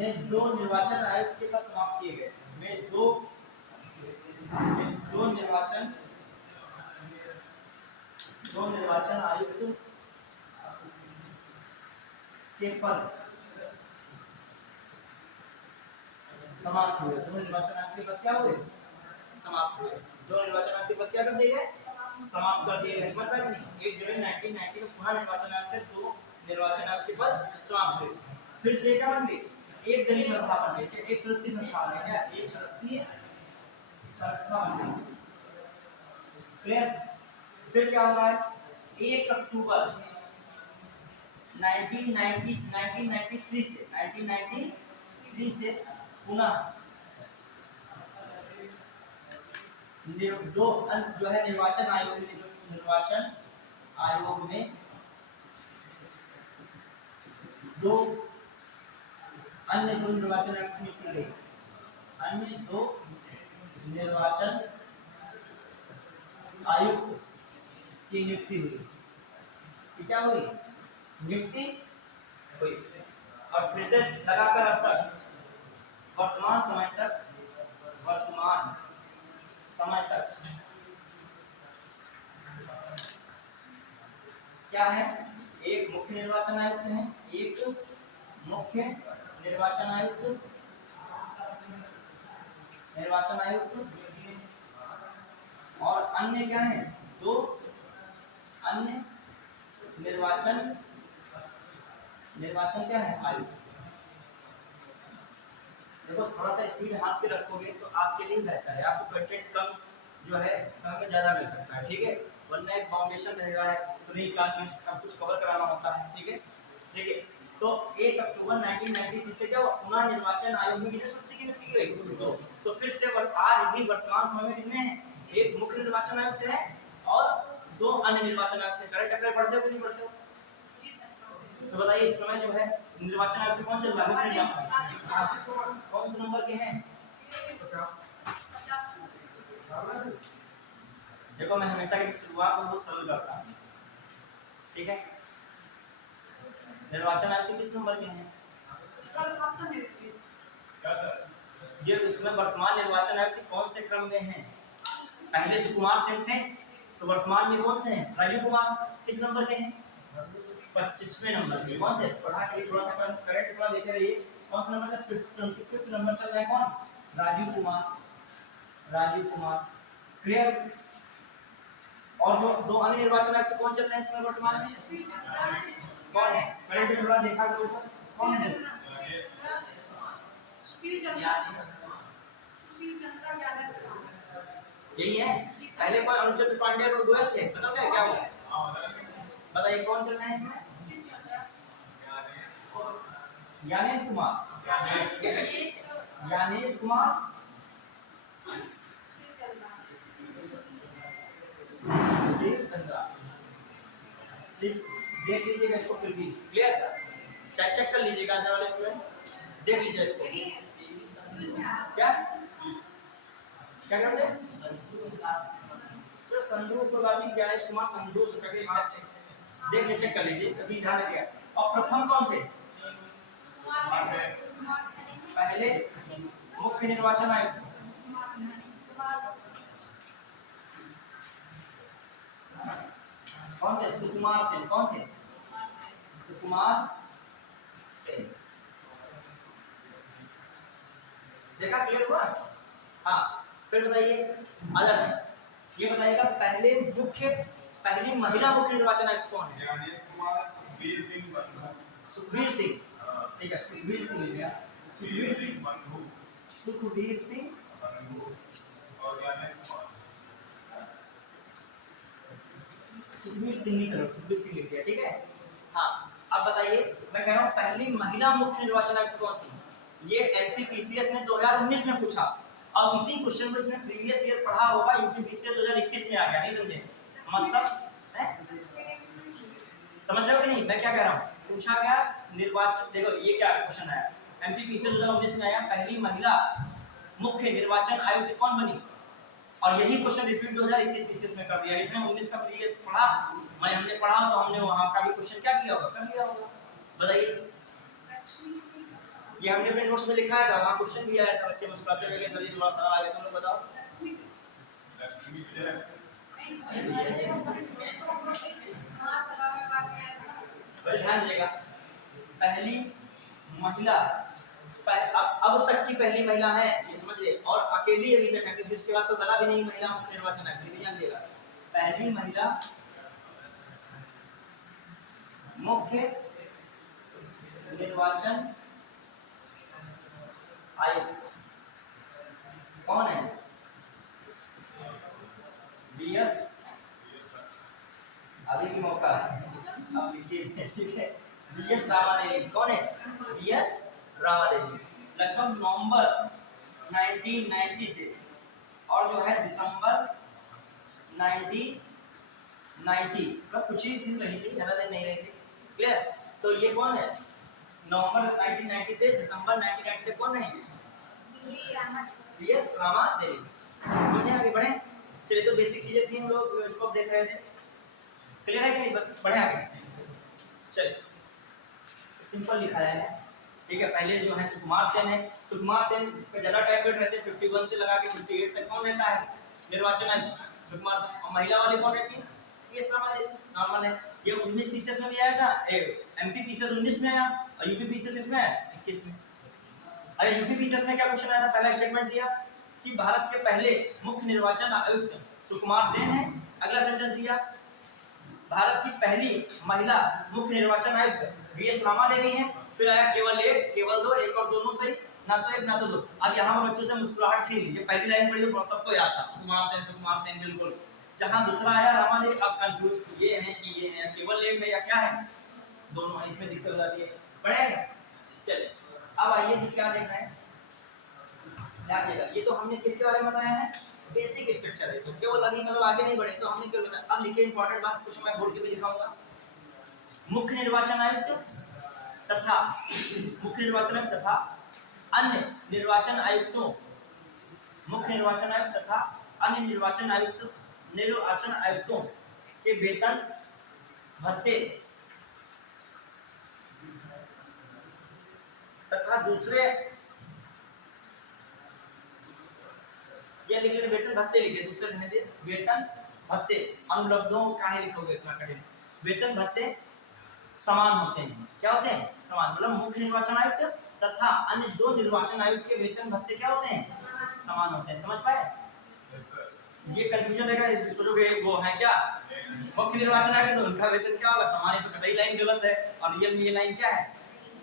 में 2 निर्वाचन आयुक्त के पद समाप्त किए गए। में दो निर्वाचन आयुक्त के पद समाप्त हुए। 2 निर्वाचन आयुक्त के पद क्या हुए? समाप्त हुए। 2 निर्वाचन आयुक्त के पद क्या कर दिए गए? समाप्त कर दिए गए। समझ पाए नहीं? 1 जुलाई 1990 में पुनः निर्वाचन आयुक्त से 2 निर्वाचन आयुक्त के पद समाप्त हुए। फिर से क्या बन गए? एक दलीय संस्था बन गई। एक सदस्यीय संस्था बन गया। एक सदस्यीय संस्था बन गई। क्लियर? फिर क्या होगा? 1 अक्टूबर 1993 से पुनः जो है निर्वाचन आयोग में 2 अन्य 2 निर्वाचन आयुक्त नियुक्त किए गए। अन्य 2 निर्वाचन आयुक्त की नियुक्ति हुई। क्या हुई? नियुक्ति हुई। और फिर से लगाकर अब तक वर्तमान समय तक क्या है? एक मुख्य निर्वाचन आयुक्त है, एक मुख्य निर्वाचन आयुक्त और अन्य क्या है? 2 अन्य निर्वाचन क्या है? आयुक्त। देखो थोड़ा सा स्पीड हाथ पे रखोगे तो आपके लिए बेहतर है। आपको कंटेंट कम जो है समय में ज्यादा मिल सकता है। ठीक है? वरना एक फाउंडेशन रहेगा, पूरी क्लास में सब कुछ कवर कराना होता है। ठीक है? देखिए तो 1 अक्टूबर 1993 से क्या हुआ? पुनः निर्वाचन आयोग में कितने सदस्य की नियुक्ति की गई? तो फिर से आज भी वर्तमान समय में कितने हैं? एक मुख्य निर्वाचन आयुक्त है और 2 अन्य निर्वाचन आयुक्त हैं। करंट अफेयर पढ़ते हो कि नहीं पढ़ते हो? तो बताइए इस समय जो है निर्वाचन आयुक्त कौन चल रहा है? कौन से नंबर के हैं? देखो मैं हमेशा की शुरुआत बहुत सरल करता हूँ। ठीक है? निर्वाचन आयुक्त किस नंबर के हैं? ये इसमें वर्तमान निर्वाचन आयुक्त कौन से क्रम में हैं? पहले सुकुमार सिंह थे तो वर्तमान में कौन से हैं? राजीव कुमार। किस नंबर के हैं? 25वें नंबर के। कौन से? पढ़ा के थोड़ा सा करेक्ट थोड़ा देखे रहिए। कौन सा नंबर का? 25 नंबर चल रहा है। कौन? राजीव कुमार। क्लियर? और जो 2 अन्य निर्वाचन आयुक्त कौन चल रहे हैं इसमें वर्तमान में? कौन है? करेक्ट थोड़ा देखा करो सब। कौन है? यही है। पहले कौन? अनुचंद्र पांडे और गोयल थे। बताओ क्या हुआ? बताइए कौन चल रहे हैं इसमें? ज्ञानेश कुमार देख लीजिएगा इसको फिर भी। क्लियर? चेक कर लीजिएगा अंदर वाले स्टूडेंट, देख लीजिए इसको। क्या करते हैं? तो संधू को बाबी ज्ञानेश कुमार संधू करके देख ले, चेक कर लीजिए कभी ध्यान रखिएगा। और प्रथम कौन थे? पहले मुख्य निर्वाचन आयुक्त कौन थे? सुकुमार सिंह। कौन थे? सुकुमार सिंह। देखा? क्लियर हुआ? हाँ। फिर बताइए अदर ये बताइएगा पहली महिला मुख्य निर्वाचन आयुक्त कौन है? सुखबीर सिंह। ठीक है, सुखबीर सिंह मिल गया। सुखबीर सिंह नहीं, चलो सुखबीर सिंह लिख दिया। ठीक है? हाँ। अब बताइए मैं कह रहा हूँ पहली महिला मुख्य निर्वाचन आयुक्त कौन थी? ये एमपीपीसीएस ने 2019 में पूछा। अब इसी क्वेश्चन को इसने प्रीवियस ईयर पढ़ा होगा, यूपीपीसीएस 2021 में आ गया। नहीं समझे? मतलब समझ रहे हो कि नहीं मैं क्या कह रहा हूँ? पूछा गया निर्वाचन। देखो ये क्या क्वेश्चन है, एमपीपीसीएस 2019 में आया, पहली महिला मुख्य निर्वाचन आयुक्त कौन बनी? और यही क्वेश्चन रिपीट 2021 पीसीएस में कर दिया। इसने 19 का प्रीवियस पढ़ा, हमने पढ़ा तो हमने वहां का भी क्वेश्चन क्या किया होगा? कर लिया होगा। बताइए ये हमने अपने नोट्स में लिखा था, वहाँ क्वेश्चन भी आया था, बच्चे मुस्कुराते हुए सर जी थोड़ा सा आगे तुम लोग बताओ। ध्यान दीजिएगा, पहली महिला अब तक की पहली महिला है, ये समझिए, और अकेली अभी तक है, क्योंकि उसके बाद तो बना भी नहीं महिला मुख्य निर्वाचन आयुक्त। ध्यान दीजिएगा, पहली महिला मुख्य निर्वाचन आयुक्त कौन है? बीएस, अभी भी मौका है, अब लिखिए, ठीक है। बीएस रामा देवी, कौन है? बीएस रामा देवी, लगभग नवंबर 1990 से और जो है दिसंबर 1990, मतलब कुछ ही दिन रही थी, ज्यादा दिन नहीं रही थी। क्लियर? तो ये कौन है? नवंबर 1990 से दिसंबर 1990 तक कौन है? बीएस रामा देवी। समझे? आगे बढ़े। चलिए, तो बेसिक चीजें थी, हम लोग इसको देख रहे थे। क्लियर है कि नहीं? बढ़े आगे। चलिए, सिंपल लिखा है, ठीक है। पहले जो है सुकुमार सेन है, सुकुमार सेन का ज्यादा टाइम पीरियड रहते हैं, 51 से लगा के 58 तक कौन रहता है निर्वाचन आयुक्त? सुकुमार सेन। और महिला वाली कौन रहती है? बीएस रामा देवी, नॉर्मल है। ये 19 पीसेस में भी आया था, एमपी पीसेस 19 में आया और यूपी पीसेस इसमें आया 21 में। अरे यूपी पीसेस में क्या क्वेश्चन आया था? पहला स्टेटमेंट दिया कि भारत के पहले मुख्य निर्वाचन आयुक्त सुकुमार सेन है। अगला सेंटेंस दिया भारत की पहली महिला मुख्य निर्वाचन आयुक्त बीएस रामा देवी है। फिर आया केवल एक, केवल दो, एक और दोनों सही, ना तो एक ना तो दो। अब यहाँ पर बच्चों से मुस्कुराहट छीन लीजिए, पहली लाइन पढ़ी तो सबको याद था सुकुमार सेन बिल्कुल। जहाँ दूसरा आया रामा देवी, अब कंफ्यूज ये है कि ये है केवल एक है या क्या है, दोनों, इसमें दिक्कत हो जाती है। बढ़ेगा। चलिए, अब आइए क्या देख रहे हैं, ये तो हमने किसके बारे में बताया है? बेसिक स्ट्रक्चर है, तो केवल अभी मतलब आगे नहीं बढ़े तो हमने केवल बताया। अब लिखिए इंपॉर्टेंट बात, कुछ मैं बोर्ड के भी दिखाऊंगा। मुख्य निर्वाचन आयुक्त तथा मुख्य निर्वाचन आयुक्त तथा अन्य निर्वाचन आयुक्तों, मुख्य निर्वाचन आयुक्त तथा अन्य निर्वाचन आयुक्तों के वेतन भत्ते तथा दूसरे, ये लिखिए वेतन भत्ते, लिखिए दूसरे रहने दे, वेतन भत्ते अनुपलब्धों का है, लिखोगे इतना कठिन। वेतन भत्ते समान होते हैं। क्या होते हैं? समान, मतलब मुख्य निर्वाचन आयुक्त तथा अन्य दो निर्वाचन आयुक्त के वेतन भत्ते क्या होते हैं? समान होते हैं। समझ पाए? ये कंफ्यूजन रहेगा, सोचोगे वो है क्या मुख्य निर्वाचन आयुक्त, तो उनका वेतन क्या होगा? समान है, तो कतई लाइन गलत है। और रियल में ये लाइन क्या है?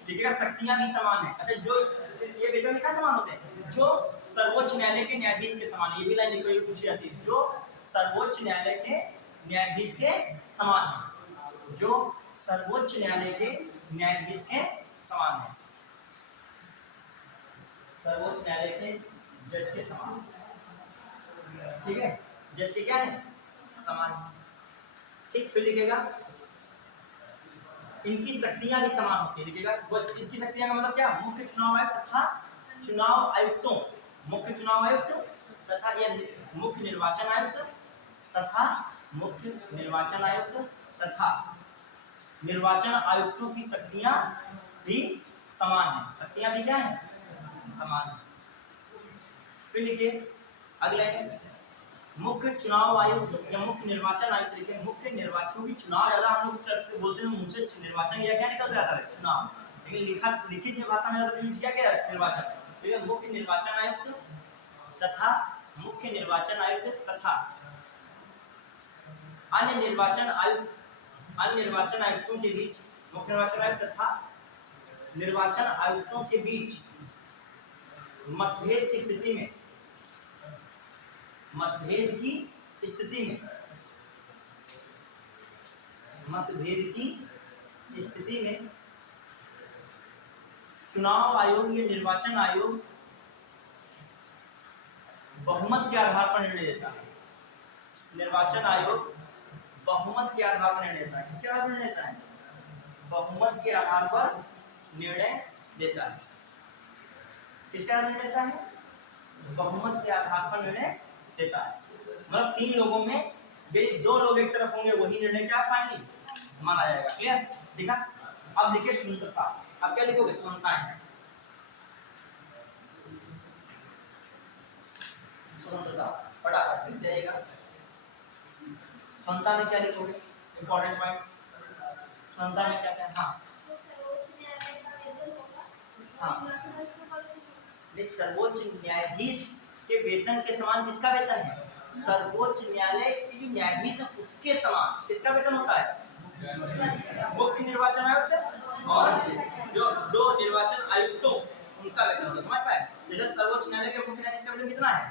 लिखिएगा शक्तियां भी समान है। अच्छा, जो ये वेतन क्या समान होते हैं? जो सर्वोच्च न्यायालय के न्यायाधीश के समान, ये भी लाइन लिखी पूछी जाती है, जो सर्वोच्च न्यायालय के न्यायाधीश के समान है, जो सर्वोच्च न्यायालय के न्यायाधीश के समान है, सर्वोच्च न्यायालय के जज के समान, ठीक है, जज के क्या है? समान। ठीक, फिर लिखेगा इनकी शक्तियां भी समान होती है। लिखेगा इनकी शक्तियां का मतलब क्या? मुख्य चुनाव आयुक्त तथा चुनाव आयुक्तों, मुख्य चुनाव आयुक्त तथा ये मुख्य निर्वाचन आयुक्त तथा मुख्य निर्वाचन आयुक्त तथा निर्वाचन आयुक्तों की शक्तियां भी समान है। शक्तियां भी क्या है? समान है। फिर लिखिए अगले, मुख्य चुनाव आयुक्त या मुख्य निर्वाचन आयुक्त, लिखे मुख्य निर्वाचन की चुनाव ज्यादा हम लोग बोलते हैं, मुझसे निर्वाचन या क्या निकल जाता है? चुनाव। लेकिन लिखित भाषा में ज्यादा यूज क्या है? निर्वाचन। ठीक है, मुख्य निर्वाचन आयुक्त तथा मुख्य निर्वाचन आयुक्त तथा अन्य निर्वाचन आयुक्तों के बीच, मुख्य निर्वाचन आयुक्त तथा निर्वाचन आयुक्तों के बीच मतभेद की स्थिति में, मतभेद की स्थिति में, मतभेद की स्थिति में चुनाव आयोग या निर्वाचन आयोग बहुमत के आधार पर निर्णय देता है। निर्वाचन आयोग बहुमत के आधार पर निर्णय देता है। किसके आधार पर निर्णय देता है? बहुमत के आधार पर निर्णय देता है। किसके आधार पर निर्णय देता है? बहुमत के आधार पर निर्णय देता है। मतलब तीन लोगों में यदि दो लोग एक तरफ होंगे, वही निर्णय क्या फाइनली माना जाएगा। क्लियर? ठीक है। अब लिखिए स्वतंत्रता। अब क्या लिखोगे? स्वतंत्रता है। तुरंत बताओ, फटाफट लिख जाएगा। क्षमता में क्या लिखोगे? इंपॉर्टेंट पॉइंट, क्षमता में क्या क्या? हाँ हाँ, सर्वोच्च न्यायाधीश के वेतन के समान किसका वेतन है? सर्वोच्च न्यायालय के जो न्यायाधीश है उसके समान किसका वेतन होता है? मुख्य निर्वाचन आयुक्त और जो दो निर्वाचन आयुक्तों उनका वेतन होता है। समझ पाए? जैसे सर्वोच्च न्यायालय के मुख्य न्यायाधीश का वेतन कितना है?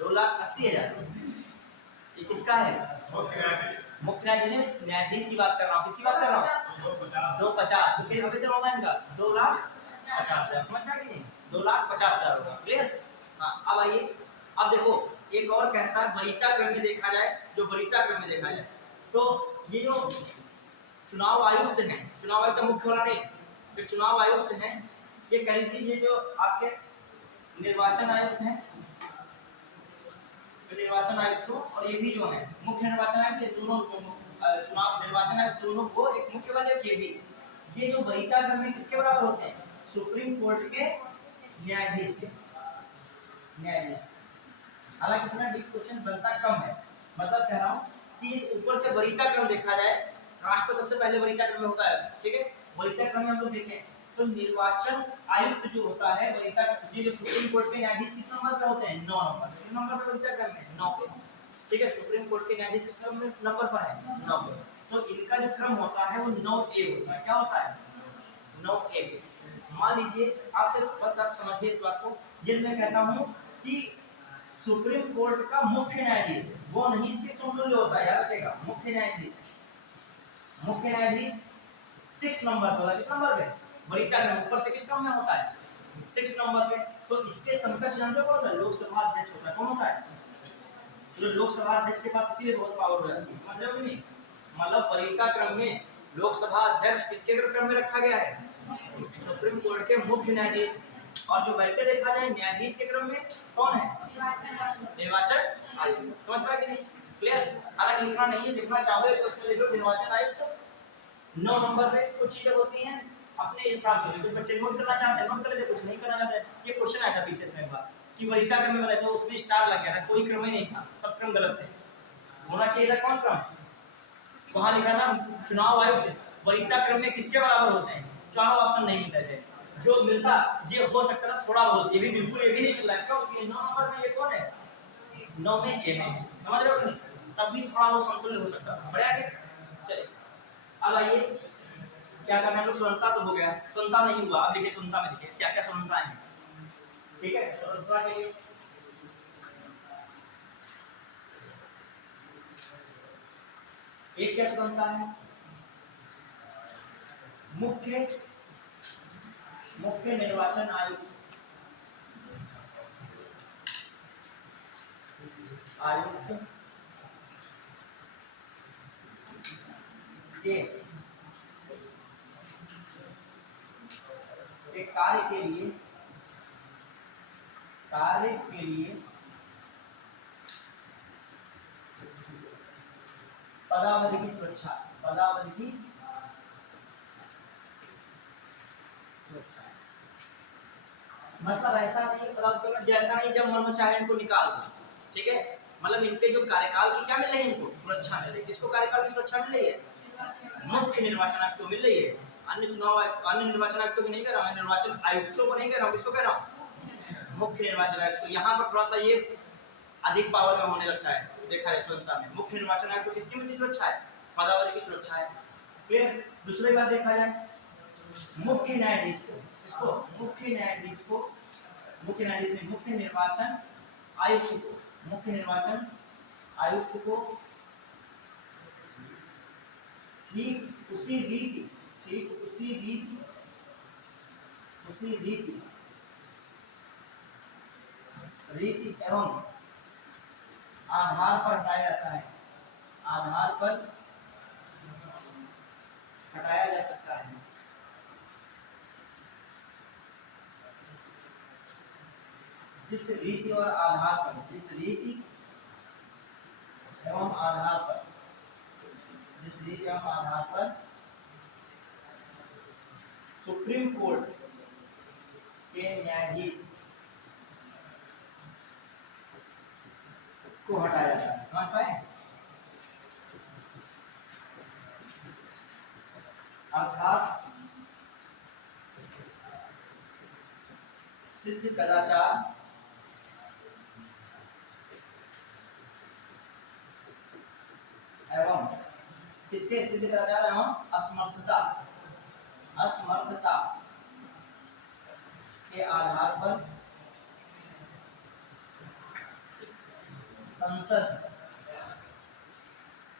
2,80,000। ये किसका है? मुख्य न्यायाधीश की बात कर रहा हूँ। किसकी बात कर रहा हूँ? 250। तो फिर वेतन होगा इनका 2,50,000। समझ में कि नहीं? 2,50,000 होगा। क्लियर? हाँ, अब आइए, अब देखो एक और कहता है वरीयता क्रम में देखा जाए, जो वरीयता क्रम में देखा जाए तो ये जो चुनाव आयुक्त हैं, चुनाव आयुक्त मुख्य वाला नहीं, जो चुनाव आयुक्त हैं, ये कह लीजिए ये जो आपके निर्वाचन आयुक्त हैं, निर्वाचन आयुक्त और ये भी जो है मुख्य निर्वाचन आयुक्त, ये दोनों चुनाव निर्वाचन आयुक्त दोनों को एक मुख्य वाले ये भी, ये जो वरीयता क्रम में किसके बराबर होते हैं? सुप्रीम कोर्ट के न्यायाधीश के, न्यायाधीश। हालांकि इतना डीप क्वेश्चन बनता कम है, मतलब कह रहा हूँ कि ऊपर से वरीयता क्रम देखा जाए, राष्ट्र सबसे पहले वरीयता क्रम में होता है। ठीक है, वरीयता क्रम में हम लोग देखें तो निर्वाचन आयुक्त जो होता है वरीयता, ये जो सुप्रीम कोर्ट के न्यायाधीश किस नंबर पे होते हैं? 9 नंबर। किस नंबर पे वरीयता क्रम में? 9 पे। ठीक है, सुप्रीम कोर्ट के न्यायाधीश किस नंबर पर है? 9 पे। तो इनका जो क्रम होता है वो 9A होता है। क्या होता है? 9A। मान लीजिए आप सिर्फ बस आप समझिए इस बात को, ये मैं कहता हूँ कि सुप्रीम कोर्ट का मुख्य न्यायाधीश वो नहीं, इसके समतुल्य होता है, याद रखिएगा। मुख्य न्यायाधीश, मुख्य न्यायाधीश 6 नंबर पर, किस नंबर पे? वरीयता क्रम ऊपर से किस क्रम में होता है? 6 नंबर पे। तो इसके समकक्ष जानते हो कौन होता है? लोकसभा अध्यक्ष होता है। कौन होता है? जो लोकसभा अध्यक्ष के पास इसीलिए बहुत पावर हो जाती है। समझ रहे हो कि नहीं? मतलब वरीयता क्रम में लोकसभा अध्यक्ष किसके क्रम में रखा गया है? सुप्रीम कोर्ट के मुख्य न्यायाधीश। और जो वैसे देखा जाए न्यायाधीश के क्रम में कौन है? निर्वाचन आयुक्त। समझ पाए कि नहीं? क्लियर? हालांकि लिखना नहीं है, लिखना चाहोगे तो इसमें लिख लो निर्वाचन आयुक्त 9 नंबर पे। कुछ चीजें होती हैं अपने हिसाब से, जो बच्चे नोट करना चाहते हैं नोट कर लेते, कुछ नहीं करना चाहते। ये क्वेश्चन आया था पीसीएस में एक बार कि वरीयता क्रम में बताया, तो उसमें स्टार लग गया था, कोई क्रम ही नहीं था, सब क्रम गलत थे। होना चाहिए था कौन क्रम? वहां लिखा था चुनाव आयुक्त वरीयता क्रम में किसके बराबर होते हैं? चारों ऑप्शन नहीं मिलते थे। जो मिलता ये हो सकता था थोड़ा बहुत, ये भी बिल्कुल ये भी नहीं चल रहा है। क्यों? 9 नंबर में ये कौन है? 9 में ए में। समझ रहे हो कि नहीं? तब भी थोड़ा वो समतुल्य हो सकता था। बढ़िया के चलिए, अब आइए क्या करना है? तो स्वतंत्रता तो हो गया, स्वतंत्रता नहीं हुआ। अब देखिए स्वतंत्रता में देखिए क्या क्या स्वतंत्रताएं हैं। ठीक है, स्वतंत्रता के लिए एक क्या स्वतंत्रता है? मुख्य मुख्य निर्वाचन आयुक्त के कार्य के लिए पदावधि की सुरक्षा, पदावधि की सुरक्षा। मतलब ऐसा नहीं पदावधि जैसा नहीं जब मन चाहे इनको निकाल दो। ठीक है, मतलब इनके जो कार्यकाल की क्या मिल रही है? इनको सुरक्षा मिल रही है। किसको कार्यकाल की सुरक्षा मिल रही है? मुख्य निर्वाचन आयुक्त को मिल रही है। अन्य चुनाव अन्य निर्वाचन आयुक्त को भी नहीं कह रहा हूं, निर्वाचन आयुक्तों को नहीं कह रहा हूं, किसको कह रहा हूं? मुख्य निर्वाचन आयुक्त। तो यहाँ पर थोड़ा सा ये अधिक पावर में होने लगता है। देखा है स्वतंत्रता में मुख्य निर्वाचन आयुक्त को किसकी मिलती सुरक्षा है? पदावधि की सुरक्षा है। फिर दूसरी बात देखा जाए मुख्य न्यायाधीश को, इसको मुख्य न्यायाधीश को, मुख्य न्यायाधीश में मुख्य निर्वाचन आयुक्त को, मुख्य निर्वाचन आयुक्त को ठीक उसी रीति एवं आधार पर हटाया जाता है, आधार पर हटाया जा सकता है। जिस रीति और आधार पर, जिस रीति एवं आधार पर, जिस रीति एवं आधार पर सुप्रीम कोर्ट के न्यायाधीश को हटाया जाता है। समझ पाए? अर्थात सिद्ध कदाचार एवं किसके सिद्ध कदाचार एवं असमर्थता के आधार पर संसद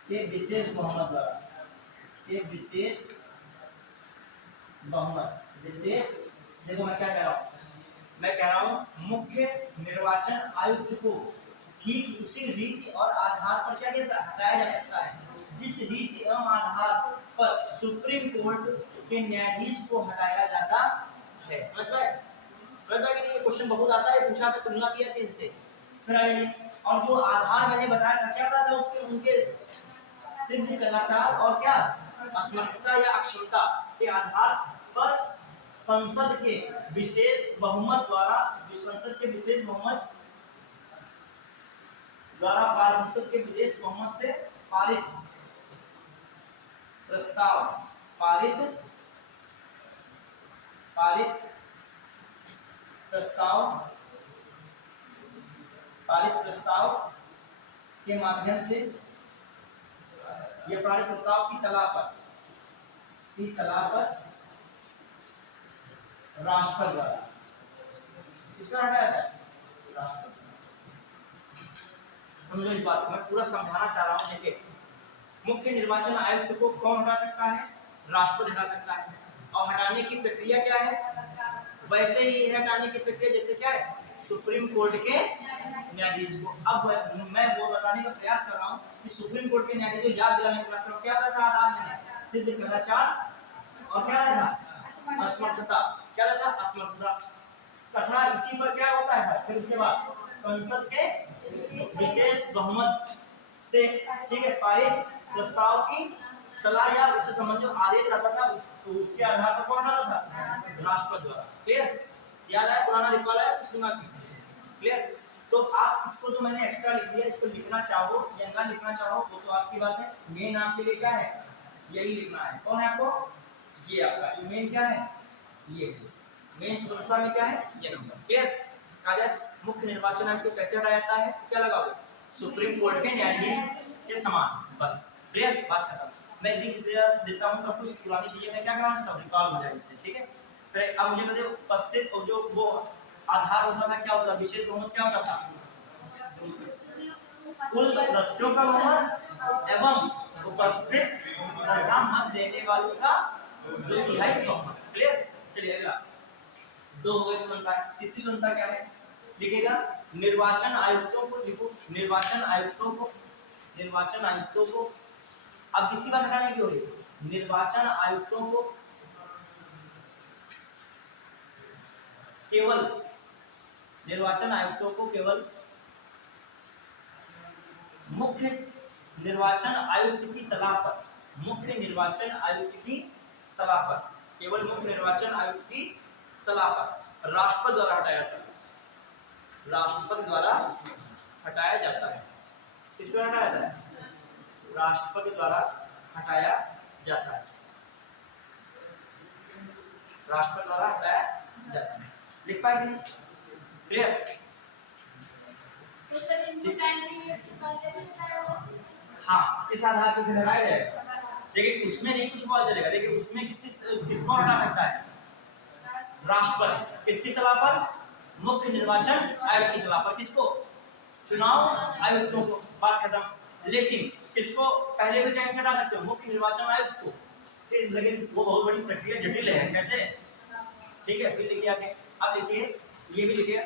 के विशेष बहुमत द्वारा देखो मैं क्या कह रहा हूँ, मैं कह रहा हूँ मुख्य निर्वाचन आयुक्त को ठीक उसी रीति और आधार पर क्या हटाया जा सकता है जिस रीति एवं आधार पर सुप्रीम कोर्ट के न्यायाधीश को हटाया जाता है। समझ पाए? कि नहीं? क्वेश्चन बहुत आता है, पूछा था, तुलना किया था इनसे। फिर आइए, और जो आधार मैंने बताया था क्या था, उसके उनके सिद्ध कदाचार और क्या असमर्थता या अक्षमता के आधार पर संसद के विशेष बहुमत द्वारा संसद के विशेष बहुमत से पारित प्रस्ताव के माध्यम से ये पारित प्रस्ताव की सलाह पर राष्ट्रपति द्वारा किसका हटाया था? राष्ट्रपति। समझो इस बात को, मैं पूरा समझाना चाह रहा हूँ। देखिए, मुख्य निर्वाचन आयुक्त को कौन हटा सकता है? राष्ट्रपति हटा सकता है। और हटाने की प्रक्रिया क्या है? वैसे ही हटाने की प्रक्रिया जैसे क्या है, सुप्रीम कोर्ट के न्यायाधीश को। अब मैं वो बताने का प्रयास कर रहा हूँ कि सुप्रीम कोर्ट के न्यायाधीश को याद दिलाने का प्रयास कर रहा हूँ। क्या था आधार में? सिद्ध कदाचार और क्या था? असमर्थता। क्या था? असमर्थता। तथा इसी पर क्या होता है फिर उसके बाद संसद के विशेष बहुमत से, ठीक है, पारित प्रस्ताव की सलाह या उससे संबंधित आदेश आता था, तो उसके आधार पर कौन डाला था? राष्ट्रपति द्वारा। क्लियर? याद है? पुराना रिकॉल है कुछ दिमाग में? क्लियर? तो आप इसको जो मैंने एक्स्ट्रा लिख दिया, इसको लिखना चाहो या ना लिखना चाहो वो तो आपकी बात है। मेन आपके लिए क्या है? यही लिखना है। कौन है आपको? ये आपका मेन क्या है? ये मेन सूचना में क्या है? ये नंबर। क्लियर? मुख्य निर्वाचन आयुक्त को कैसे हटाया जाता है? क्या लगाओगे? सुप्रीम कोर्ट के न्यायाधीश के समान। बस क्लियर? बात खत्म। मैं लिख देता हूँ सब कुछ, पुरानी चीजें मैं क्या करवा देता हूँ, रिकॉल हो जाए इससे। ठीक है? फिर अब मुझे बताइए, उपस्थित और जो वो आधार होता था क्या होता था? विशेष बहुमत क्या होता था? कुल सदस्यों का बहुमत एवं उपस्थित तथा मत देने वालों का 2/3 बहुमत। क्लियर? चलिए अगला दो हो गई सुनता है। तीसरी सुनता क्या है? लिखेगा निर्वाचन आयुक्तों को। लिखो निर्वाचन आयुक्तों को अब किसकी बात हटाने की हो रही है? निर्वाचन आयुक्तों को केवल मुख्य निर्वाचन आयुक्त की सलाह पर राष्ट्रपति द्वारा हटाया जाता है। किसको हटाया जाता है? राष्ट्रपति द्वारा हटाया जाता है। लिख पाएंगे? क्लियर? हाँ, इस आधार पर लगाया जाएगा। देखिए उसमें नहीं कुछ पता चलेगा। देखिए उसमें किसको हटा सकता है? राष्ट्रपति। किसकी सलाह पर? मुख्य निर्वाचन आयुक्त की सलाह पर। किसको? चुनाव आयुक्तों को। बात खत्म। लेकिन किसको पहले भी टाइम से हटा सकते हो? मुख्य निर्वाचन आयुक्त को। लेकिन वो बहुत बड़ी प्रक्रिया, जटिल है। कैसे? ठीक है, फिर देखिए आगे। अब देखिए ये भी लिखिए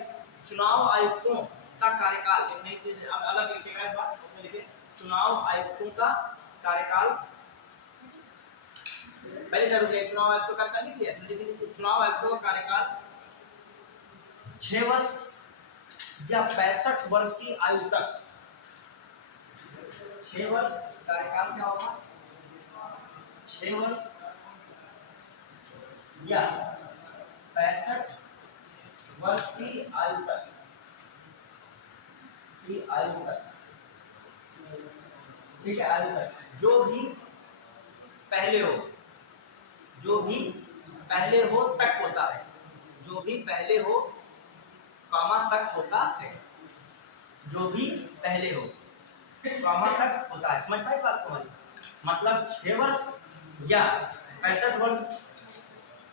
चुनाव आयुक्तों का कार्यकाल। एक नई चीज अलग लिखिएगा इस बार। इसमें लिखिए चुनाव आयुक्तों का कार्यकाल। पहले जरूरी है चुनाव आयुक्तों का कार्यकाल लिख लिया, लेकिन चुनाव आयुक्तों का कार्यकाल 6 वर्ष या 65 वर्ष की आयु तक। 6 वर्ष कार्यकाल क्या होगा? 6 वर्ष या 65 वर्ष की आयु तक, की आयु तक, ठीक है, आयु तक जो भी पहले हो, जो भी पहले हो तक होता है, जो भी पहले हो कॉमा तक होता है, जो भी पहले हो कॉमा तक होता है। समझ पाए इस बात को? मतलब 6 वर्ष या 65 वर्ष,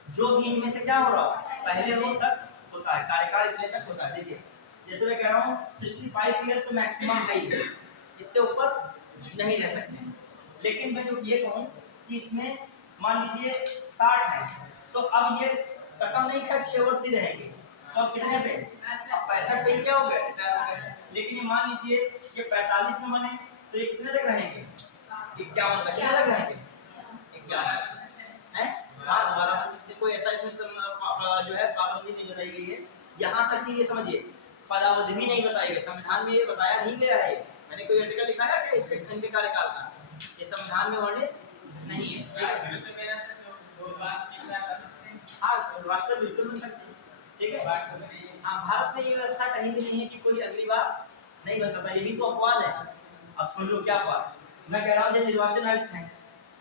जो भी इनमें से क्या हो रहा हो, पहले हो तक होता है, कार्यकाल इतने तक होता है। देखिए जैसे मैं कह रहा हूँ 65 ईयर तो मैक्सिमम है ही, इससे ऊपर नहीं रह सकते। लेकिन मैं जो ये कहूँ कि इसमें मान लीजिए 60 है, तो अब ये कसम नहीं खा 6 वर्ष ही रहेंगे, तो अब कितने पे, अब 65 पे ही क्या हो गए, रिटायर हो गए। लेकिन ये मान लीजिए ये 45 में बने तो ये कितने तक रहेंगे, 51 तक, कितने तक रहेंगे, 51 है। हाँ दोबारा कोई ऐसा इसमें जो है पाबंदी नहीं बताई गई है। यहाँ तक कि ये समझिए पदावधि भी नहीं बताई गई, संविधान में ये बताया नहीं गया है। मैंने कोई आर्टिकल लिखा है कि इसके इनके कार्यकाल का, ये संविधान में वर्णित नहीं है। हाँ राष्ट्र बिल्कुल मिल सकती है, ठीक है। हाँ भारत में ये व्यवस्था कहीं भी नहीं है कि कोई अगली बार नहीं बन सकता, यही तो अपवाद है। अब समझ लो क्या अपवाद, मैं कह रहा हूँ जो निर्वाचन आयुक्त हैं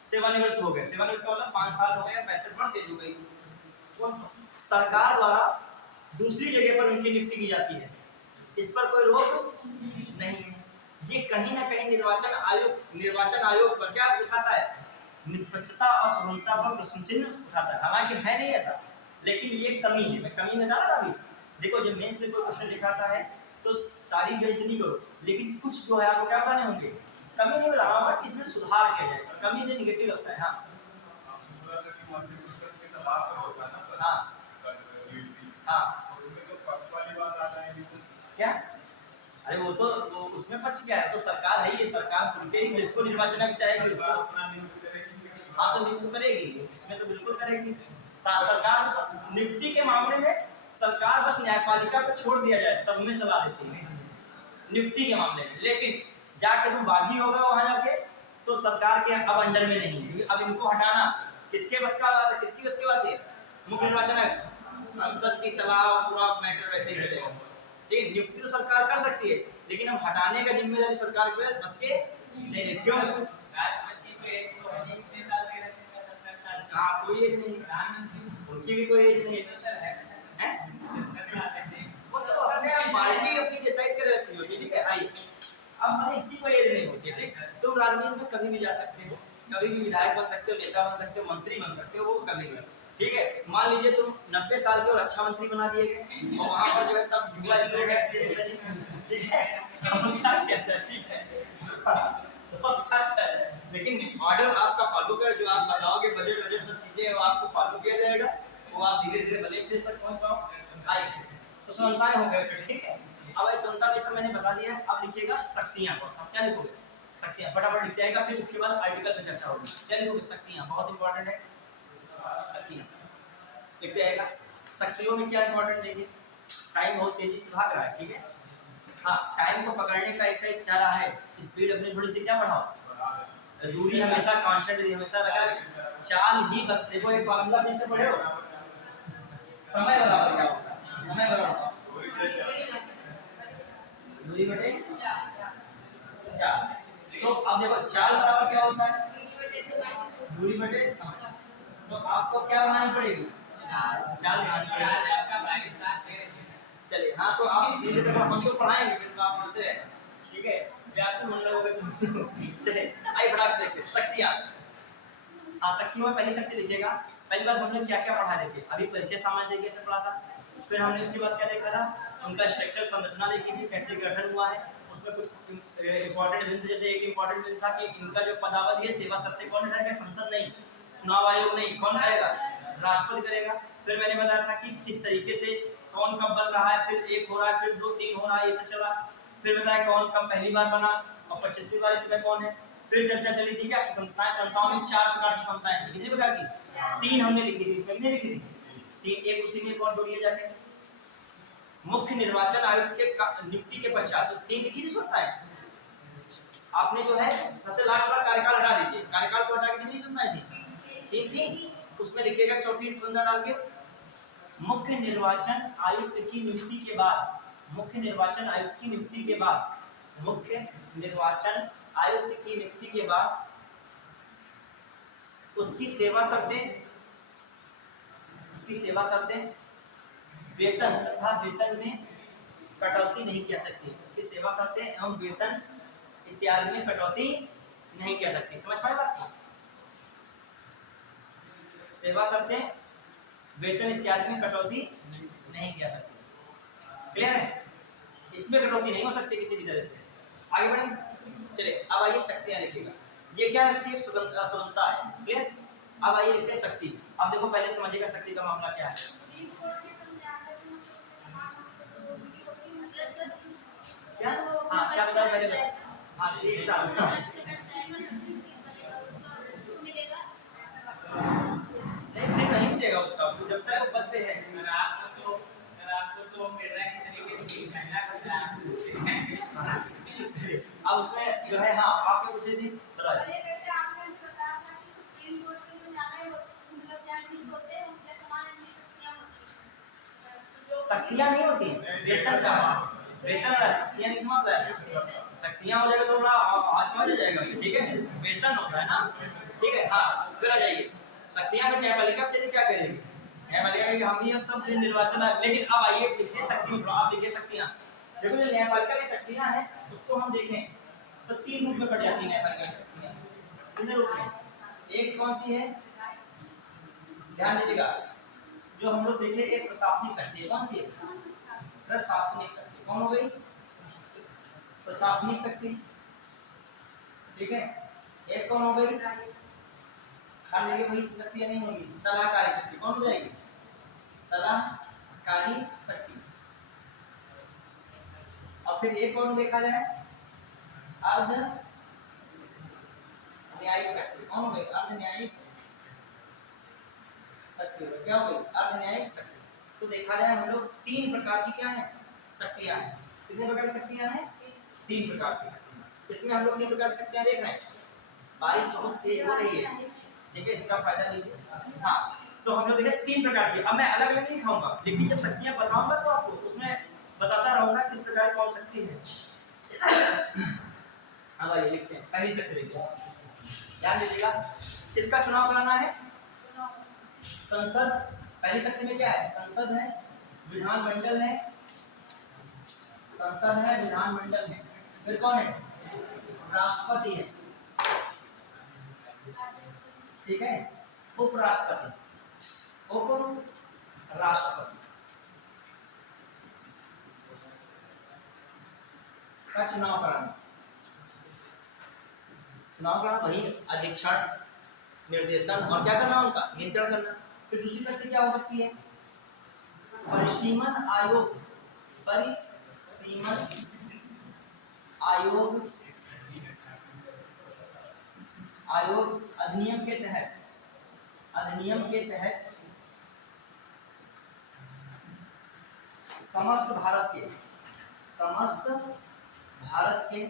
सेवानिवृत्त हो गए, सेवानिवृत्त का मतलब 5 साल हो गए, 65 वर्ष एज हो गई, सरकार द्वारा दूसरी जगह पर उनकी नियुक्ति की जाती है, इस पर कोई रोक नहीं है। ये कहीं ना कहीं निर्वाचन आयोग पर क्या उठाता है, निष्पक्षता और स्वतंत्रता पर प्रश्न चिन्ह उठाता है। हालांकि है नहीं ऐसा, लेकिन ये कमी है। मैं कमी में डाला ना अभी, देखो जब मेंस में कोई क्वेश्चन लिखाता है तो तारीफ बेइज्जती नहीं करो, लेकिन कुछ जो है आपको क्या बताने होंगे, कमी नहीं बता रहा हूँ, इसमें सुधार किया जाए, कमी से निगेटिव लगता है। हाँ हाँ हाँ क्या, अरे वो तो वो उसमें पक्ष क्या है, तो सरकार है, ये सरकार खुल के ही जिसको निर्वाचन आयोग चाहेगी उसको, हाँ तो नियुक्त करेगी, इसमें तो बिल्कुल करेगी। सरकार नियुक्ति के मामले में सरकार बस न्यायपालिका को छोड़ दिया जाए, सब में सलाह देती है नियुक्ति के मामले में, लेकिन जाके तुम बागी होगा वहां जाके तो सरकार के अब अंडर में नहीं है। अब इनको हटाना किसके बस का बात है, किसकी बस की बात है, मुख्य निर्वाचन आयोग, संसद की सलाह पूरा मैटर वैसे ही चलेगा। ठीक, नियुक्ति तो सरकार कर सकती है, लेकिन हम हटाने का जिम्मेदारी सरकार के बस के नहीं। क्यों, हाँ कोई एज नहीं, उनकी भी कोई एज नहीं है, वो तो अपने आप पार्टी अपनी डिसाइड करे अच्छी होगी, ठीक है। आइए अब मैंने इसकी कोई एज नहीं होती है, ठीक, तुम राजनीति में कभी भी जा सकते हो, कभी भी विधायक बन सकते हो, नेता बन सकते हो, मंत्री बन सकते हो, वो कभी भी, ठीक है। मान लीजिए तुम 90 साल के और अच्छा मंत्री बना दिए गए और वहां पर जो है सब युवा लोग हैं, ठीक है, हम क्या कहते हैं, ठीक है, तो क्या कहते हैं, लेकिन ऑर्डर आपका फॉलो कर, जो आप बताओगे बजट सब चीजें वो आपको फॉलो किया जाएगा, वो आप धीरे धीरे भले स्टेज तक पहुंच पाओ। आइए तो सुनताएं हो गए, ठीक है। अब इस सुनता में सब मैंने बता दिया है, अब लिखिएगा शक्तियां, कौन सा क्या लिखोगे, शक्तियां, फटाफट लिख जाएगा, फिर इसके बाद आर्टिकल पे चर्चा होगी। क्या लिखोगे, शक्तियां, बहुत इंपॉर्टेंट है, शक्तियां लिख जाएगा। शक्तियों में क्या इंपॉर्टेंट, देखिए टाइम बहुत तेजी से भाग रहा है, ठीक है। हाँ टाइम को पकड़ने का एक चारा है, स्पीड अपनी थोड़ी सी क्या बढ़ाओ, दूरी हमेशा कांस्टेंट हमेशा रखा, चाल ही देखो एक फॉर्मूला फिर से पढ़े हो, समय बराबर क्या होता है, समय बराबर दूरी बटे चाल। तो अब देखो चाल बराबर क्या होता है, दूरी बटे समय, तो आपको क्या बनानी पड़ेगी, चाल बनानी पड़ेगी। चलिए हाँ तो आप धीरे धीरे हम तो पढ़ाएंगे, फिर तो आप पढ़ते रहें, ठीक है, आपको मन लगोगे। चलिए आइए फटाक से देखते हैं शक्तियाँ। हाँ शक्तियों में पहली शक्ति लिखिएगा। पहली बार हमने क्या क्या पढ़ा, देखिए अभी परिचय सामान्य तरीके से पढ़ा था, फिर हमने उसके बाद क्या देखा था, उनका स्ट्रक्चर संरचना देखी थी, कैसे गठन हुआ है, उसमें कुछ इंपॉर्टेंट बिंदु, जैसे एक इंपॉर्टेंट बिंदु था कि इनका जो पदावधि है, सेवा सत्य कौन करेगा, संसद नहीं, चुनाव आयोग नहीं, कौन करेगा, राष्ट्रपति करेगा। फिर मैंने बताया था कि किस तरीके से कौन कब बन रहा है, फिर 1 हो रहा है, फिर 2 3 हो रहा है, ये सब चला। फिर बताया कौन कब पहली बार बना और 25वीं बार इसमें कौन है। फिर चर्चा चली थी क्या, क्षमताओं में 4 प्रकार की क्षमताएं थी, कितनी प्रकार की, 3 हमने लिखी थी, इसमें कितनी लिखी थी, 3, एक उसी में कौन जोड़िए जाके, मुख्य निर्वाचन आयुक्त के नियुक्ति के पश्चात, तो 3 लिखी थी क्षमताएं। आपने जो है सबसे लास्ट वाला कार्यकाल हटा दीजिए, कार्यकाल को हटा के कितनी क्षमताएं थी, 3 थी, उसमें लिखिएगा चौथी क्षमता डाल के मुख्य निर्वाचन आयुक्त की नियुक्ति के बाद, मुख्य निर्वाचन आयुक्त की नियुक्ति के बाद, मुख्य निर्वाचन आयुक्त की नियुक्ति के बाद उसकी सेवा शर्तें, उसकी सेवा शर्तें, वेतन तथा वेतन में कटौती नहीं की जा सकती। उसकी सेवा शर्तें एवं वेतन इत्यादि में कटौती नहीं की जा सकती। समझ पाए बात को? सेवा शर्तें, वेतन इत्यादि में कटौती नहीं की जा सकती। क्लियर है? इसमें कटौती नहीं हो सकती किसी भी तरह से। आगे बढ़े, चलिए अब आइए शक्तियां लिखिएगा। ये क्या है? उसकी एक स्वतंत्रता है। क्लियर? अब आइए लिखते हैं शक्ति। अब देखो पहले समझिएगा शक्ति का मामला क्या है। क्या? हाँ क्या बताया पहले? हाँ एक साथ नहीं मिलेगा उसका, जब तक वो बदले हैं। अब उसमें जो है, हाँ आपने पूछी थी, बताइए। शक्तियाँ नहीं होती, वेतन का वेतन का, शक्तियाँ नहीं समझ रहा है। शक्तियाँ हो जाएगा तो थोड़ा हाथ में हो जाएगा, ठीक है? वेतन होता है ना, ठीक है? हाँ फिर आ जाइए। शक्तियाँ में न्यायपालिका चलिए क्या करेगी? न्यायपालिका की हम ही हम सब निर्वाचन, लेकिन अब आइए लिखिए शक्ति, आप लिखिए शक्तियाँ। देखो जो न्यायपालिका की शक्तियाँ हैं उसको हम देखें तो 3 रूप में कट जाती है न्यायपालिका की शक्तियाँ। कितने रूप में? एक कौन सी है? ध्यान दीजिएगा, जो हम लोग देखे एक प्रशासनिक शक्ति है। कौन सी है? प्रशासनिक शक्ति। कौन हो गई? प्रशासनिक शक्ति, ठीक है? एक कौन हो गई? हर जगह वही शक्ति नहीं होगी, सलाहकारी शक्ति। कौन हो जाएगी? सलाहकारी शक्ति। और फिर एक कौन देखा जाए? अर्ध न्यायिक शक्ति। कौन हो गई? अर्ध न्यायिक शक्ति। क्या हो गई? अर्ध न्यायिक शक्ति। तो देखा जाए हम लोग 3 प्रकार की क्या है? शक्तियां हैं। कितने प्रकार की शक्तियां हैं? 3 प्रकार की शक्तियां। इसमें हम लोग 3 प्रकार की शक्तियां देख रहे हैं। बारिश बहुत तेज हो रही है, ठीक है? इसका फायदा लीजिए। हाँ तो हम लोग देखे 3 प्रकार की। अब मैं अलग अलग नहीं खाऊंगा, लेकिन जब शक्तियां बताऊंगा तो आपको उसमें बताता रहूंगा किस प्रकार की कौन शक्ति है। अब आइए लिखते हैं पहली शक्ति देखिए, ध्यान दीजिएगा। किसका चुनाव कराना है? संसद। पहली शक्ति में क्या है? संसद है, विधानमंडल है, संसद है, विधानमंडल है। फिर कौन है? राष्ट्रपति है, ठीक है? उपराष्ट्रपति, उपराष्ट्रपति का चुनाव कराना। चुनाव कराना वही अधीक्षण, निर्देशन और क्या करना? उनका नियंत्रण करना। फिर दूसरी शक्ति क्या हो सकती है? परिसीमन आयोग। परिसीमन आयोग, आयोग अधिनियम के तहत, अधिनियम के तहत समस्त भारत के, समस्त भारत के,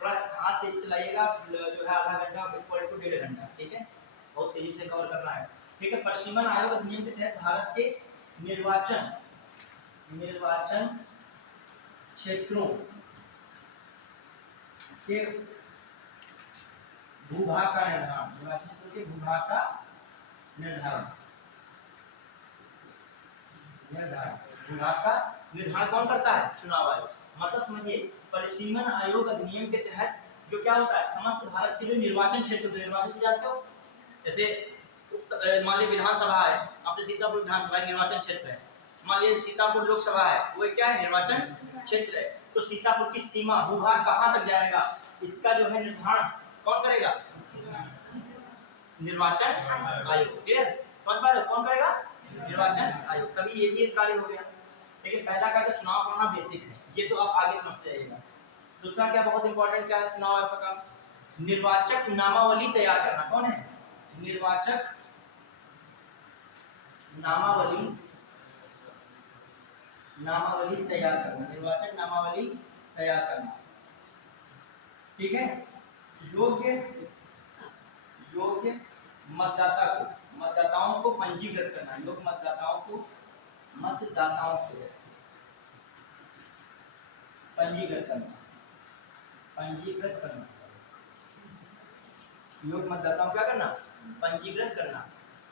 थोड़ा हाथ तेज चलाइएगा, जो है आधा घंटा इक्वल टू 1.5 घंटा, ठीक है? बहुत तेजी से कवर करना है, ठीक है? परिसीमन आयोग अधिनियम के तहत भारत के निर्वाचन, निर्वाचन क्षेत्रों के भूभाग का निर्धारण, निर्वाचन क्षेत्रों के भूभाग का निर्धारण, निर्धारण, भूभाग का निर्धारण कौन करता है? चुनाव आयोग। मतलब समझिए, परिसीमन आयोग अधिनियम के तहत जो क्या होता है? समस्त भारत के जो निर्वाचन क्षेत्र, निर्वाचन से जानते हो, जैसे मान लीजिए विधानसभा है, अपने सीतापुर विधानसभा निर्वाचन क्षेत्र है। मान लीजिए सीतापुर लोकसभा है, वो क्या है? निर्वाचन क्षेत्र है। तो सीतापुर की सीमा, भूभाग कहाँ तक जाएगा, इसका जो है निर्धारण कौन करेगा? निर्वाचन आयोग। क्लियर? समझ पा रहे हो? कौन करेगा? निर्वाचन आयोग। कभी ये भी एक कार्य हो गया, लेकिन पहला कार्य चुनाव कराना बेसिक है, ये तो आप आगे समझते रहिएगा। दूसरा क्या बहुत इंपॉर्टेंट क्या है चुनाव आयोग का काम? निर्वाचक नामावली तैयार करना। कौन है? निर्वाचक नामावली, नामावली तैयार करना, निर्वाचक नामावली तैयार करना, ठीक है? योग्य, योग्य मतदाता को, मतदाताओं को पंजीकृत करना, योग्य मतदाताओं को मतदाताओं को पंजीकृत करना, पंजीकृत करना, योग मतदाताओं क्या करना, पंजीकृत करना।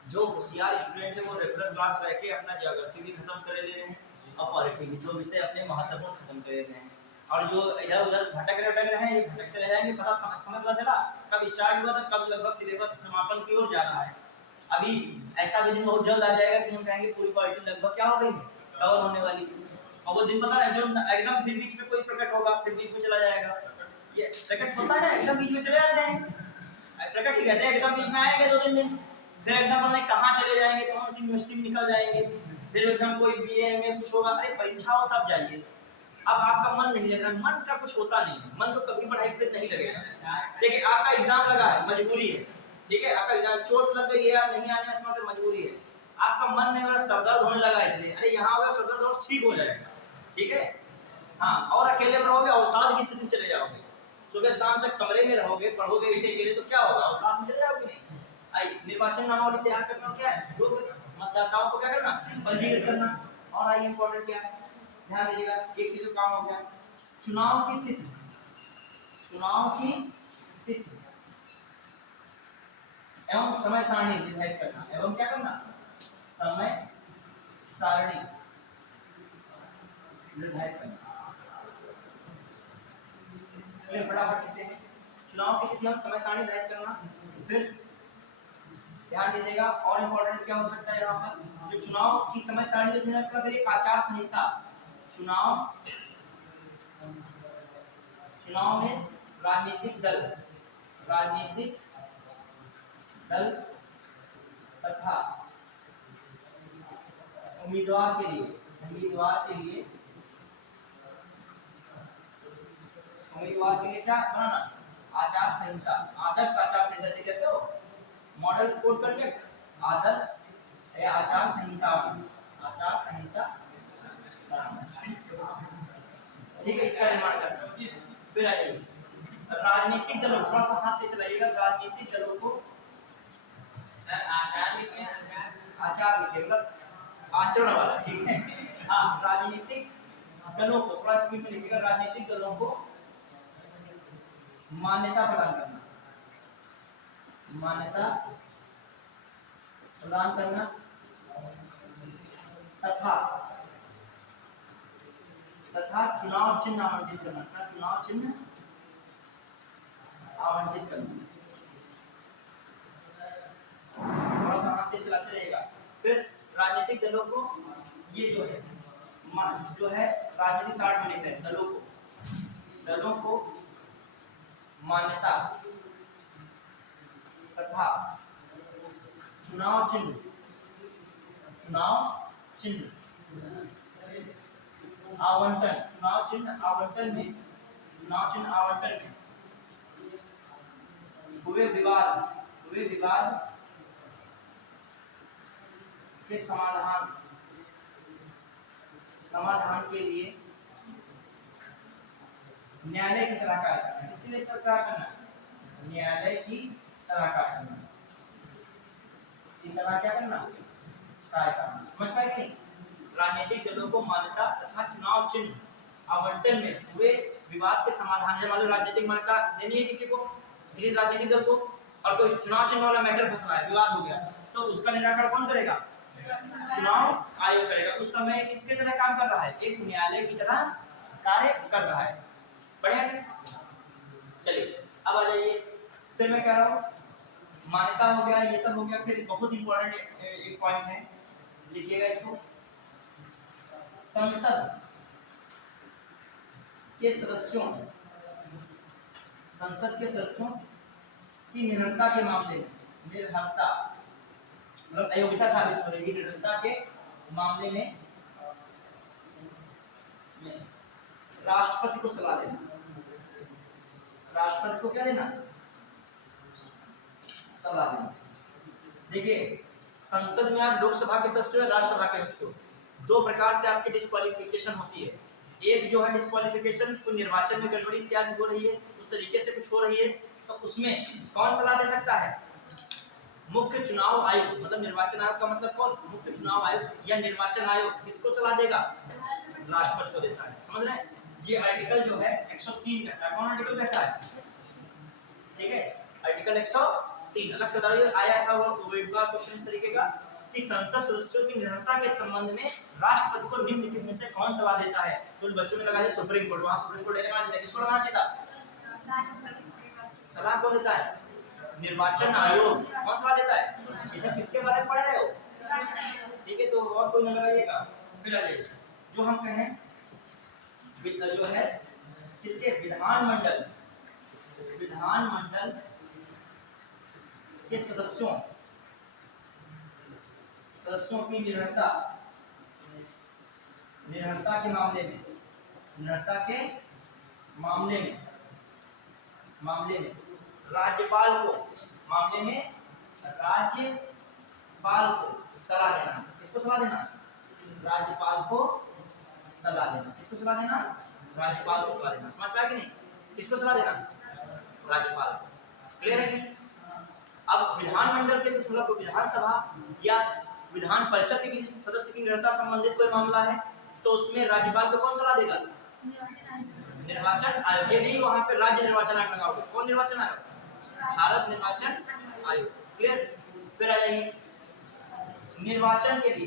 जो होशियार स्टूडेंट है वो रेगुलर क्लास रह के अपना ज्योग्राफी भी खत्म कर ले रहे हैं और पॉलिटी भी, जो विषय अपने महत्वपूर्ण खत्म कर ले रहे हैं। और जो इधर उधर भटक रहे हैं ये भटकते रह जाएंगे, पता समय पता चला कब स्टार्ट हुआ था, कब लगभग सिलेबस समापन की ओर जा रहा है। अभी ऐसा भी दिन बहुत जल्द आ जाएगा कि हम कहेंगे पूरी पॉलिटी लगभग क्या हो गई है, कवर होने वाली है। और वो दिन पता है जो एकदम फिर बीच में कोई प्रकट होगा, फिर बीच में चला जाएगा। ये प्रकट होता है ना, एकदम बीच में चले जाते हैं, प्रकट ही कहते हैं, एकदम बीच में आएंगे 2-3 दिन, फिर एकदम हमने कहाँ चले जाएंगे, कौन सी यूनिवर्सिटी में निकल जाएंगे, फिर एकदम कोई बीए में कुछ होगा। अरे परीक्षा हो तब जाइए, अब आपका मन नहीं लग रहा, मन का कुछ होता नहीं है, मन तो कभी पढ़ाई पे नहीं लगेगा। देखिए आपका एग्जाम लगा है, मजबूरी है, ठीक है, आपका एग्जाम चोट लग गई है, आप नहीं आने इसमें तो मजबूरी है, आपका मन नहीं हो रहा, सर दर्द होने लगा इसलिए, अरे यहाँ होगा सर दर्द और ठीक हो जाएगा, ठीक है। हाँ, और अकेले में रहोगे अवसाद की स्थिति में चले जाओगे, सुबह शाम तक कमरे में रहोगे, पढ़ोगे इसे अकेले तो क्या होगा, अवसाद में चले जाओगे नहीं। आई निर्वाचन नामावली तैयार करना क्या है, जो मतदाताओं को क्या करना, पंजीकृत करना। और आई इंपॉर्टेंट क्या है, ध्यान दीजिएगा, एक जो काम हो गया, चुनाव की तिथि, चुनाव की तिथि एवं समय सारणी निर्धारित करना, एवं क्या करना, समय सारणी निर्धारित करना। फटाफट लिखते हैं, चुनाव की तिथि एवं समय सारणी निर्धारित करना। फिर ध्यान दीजिएगा, और इंपॉर्टेंट क्या हो सकता है यहाँ पर, जो चुनाव की समय सारणी निर्धारित करना, फिर एक आचार संहिता, चुनाव में राजनीतिक दल तथा उम्मीदवार के लिए क्या बनाना, आचार संहिता, आदर्श आचार संहिता से कहते हो, मॉडल कोड करके आदर्श या आचार संहिता, ठीक है, इसका निर्माण करना। फिर आइए राजनीतिक दलों, थोड़ा सा हाथ से चलाइएगा, राजनीतिक दलों को आचार लिखिए, मतलब आचरण वाला, ठीक है। हाँ, राजनीतिक दलों को थोड़ा स्पीड में लिखिएगा, राजनीतिक दलों को मान्यता प्रदान करना, तथा चुनाव चिन्ह आवंटित करना, थोड़ा सा हाथ चलाते रहेगा। फिर राजनीतिक दलों को, ये जो है राजनीतिक 60 मिनट है, दलों को मान्यता तथा चुनाव चिन्ह आवंटन, चुनाव चिन्ह आवंटन में हुए विवाद के समाधान के लिए न्यायालय की तरह कार्य करना, इसलिए क्या करना, न्यायालय की तरह कार्य करना, क्या करना, कार्य करना, समझ पाए कि नहीं। राजनीतिक दलों को मान्यता तथा चुनाव चिन्ह आवंटन में हुए विवाद के समाधान, जब मान लो राजनीतिक मान्यता देनी है किसी राजनीतिक दल को, और कोई चुनाव चिन्ह वाला मैटर फंसा है, विवाद हो गया, तो उसका निराकरण कौन करेगा, चुनाव आयोग करेगा। उस समय किसके तरह काम कर रहा है, एक न्यायालय की तरह कार्य कर रहा है, बढ़िया। चलिए अब आ जाइए, फिर मैं कह रहा हूँ मान्यता हो गया, ये सब हो गया। फिर बहुत इंपॉर्टेंट एक पॉइंट है, लिखिएगा इसको, संसद के सदस्यों की निर्भरता के मामले में, मतलब अयोग्यता साबित हो रही है, निर्भरता के मामले में राष्ट्रपति को सलाह देना, राष्ट्रपति को क्या देना, सलाह देना। देखिए संसद में आप लोकसभा के सदस्य हो, राज्यसभा के सदस्य हो, दो प्रकार से आपकी डिस्क्वालिफिकेशन होती है। एक जो है डिस्क्वालिफिकेशन, कोई निर्वाचन में गड़बड़ी इत्यादि हो रही है, उस तरीके से कुछ हो रही है, तो उसमें कौन सलाह दे सकता है, मुख्य चुनाव आयोग मतलब निर्वाचन आयोग का मतलब कौन? मुख्य चुनाव आयोग या निर्वाचन आयोग किसको सलाह देगा? राष्ट्रपति को देता है। समझ रहे हैं? ये आर्टिकल जो है 103 कहता है। कौन आर्टिकल कहता है? ठीक है, आर्टिकल 103 अलग से बताइए। आया था वो एक बार क्वेश्चन इस तरीके का कि संसद सदस्यों की निरंतरता के संबंध में राष्ट्रपति को निम्नलिखित में से कौन सलाह देता है? तो बच्चों ने लगाया सुप्रीम कोर्ट। वहां सुप्रीम कोर्ट लगाना चाहिए, किसको लगाना चाहिए था? सलाह कौन देता है? निर्वाचन आयोग। कौन सलाह देता है? ये सब किसके बारे में पढ़ रहे हो? ठीक है, तो और कोई न लगाइएगा। फिर आ जाइए जो हम कहें जो है किसके? विधानमंडल के सदस्यों की निरंतरता के मामले में राज्यपाल को सलाह देना। किसको सलाह देना? राज्यपाल को सलाह देना। किसको सलाह देना? राज्यपाल को सलाह देना। समझ पाया कि नहीं? किसको सलाह देना? राज्यपाल को। क्लियर है कि नहीं? अब विधानमंडल के मतलब विधानसभा या विधान परिषद के किसी सदस्य की निरंतरता संबंधित कोई मामला है तो उसमें राज्यपाल को कौन सलाह देगा? निर्वाचन आयोग। ये नहीं वहां पे राज्य निर्वाचन आयोग लगाओगे। कौन निर्वाचन आयोग? भारत निर्वाचन आयोग। क्लियर? फिर आ जाइए निर्वाचन के लिए।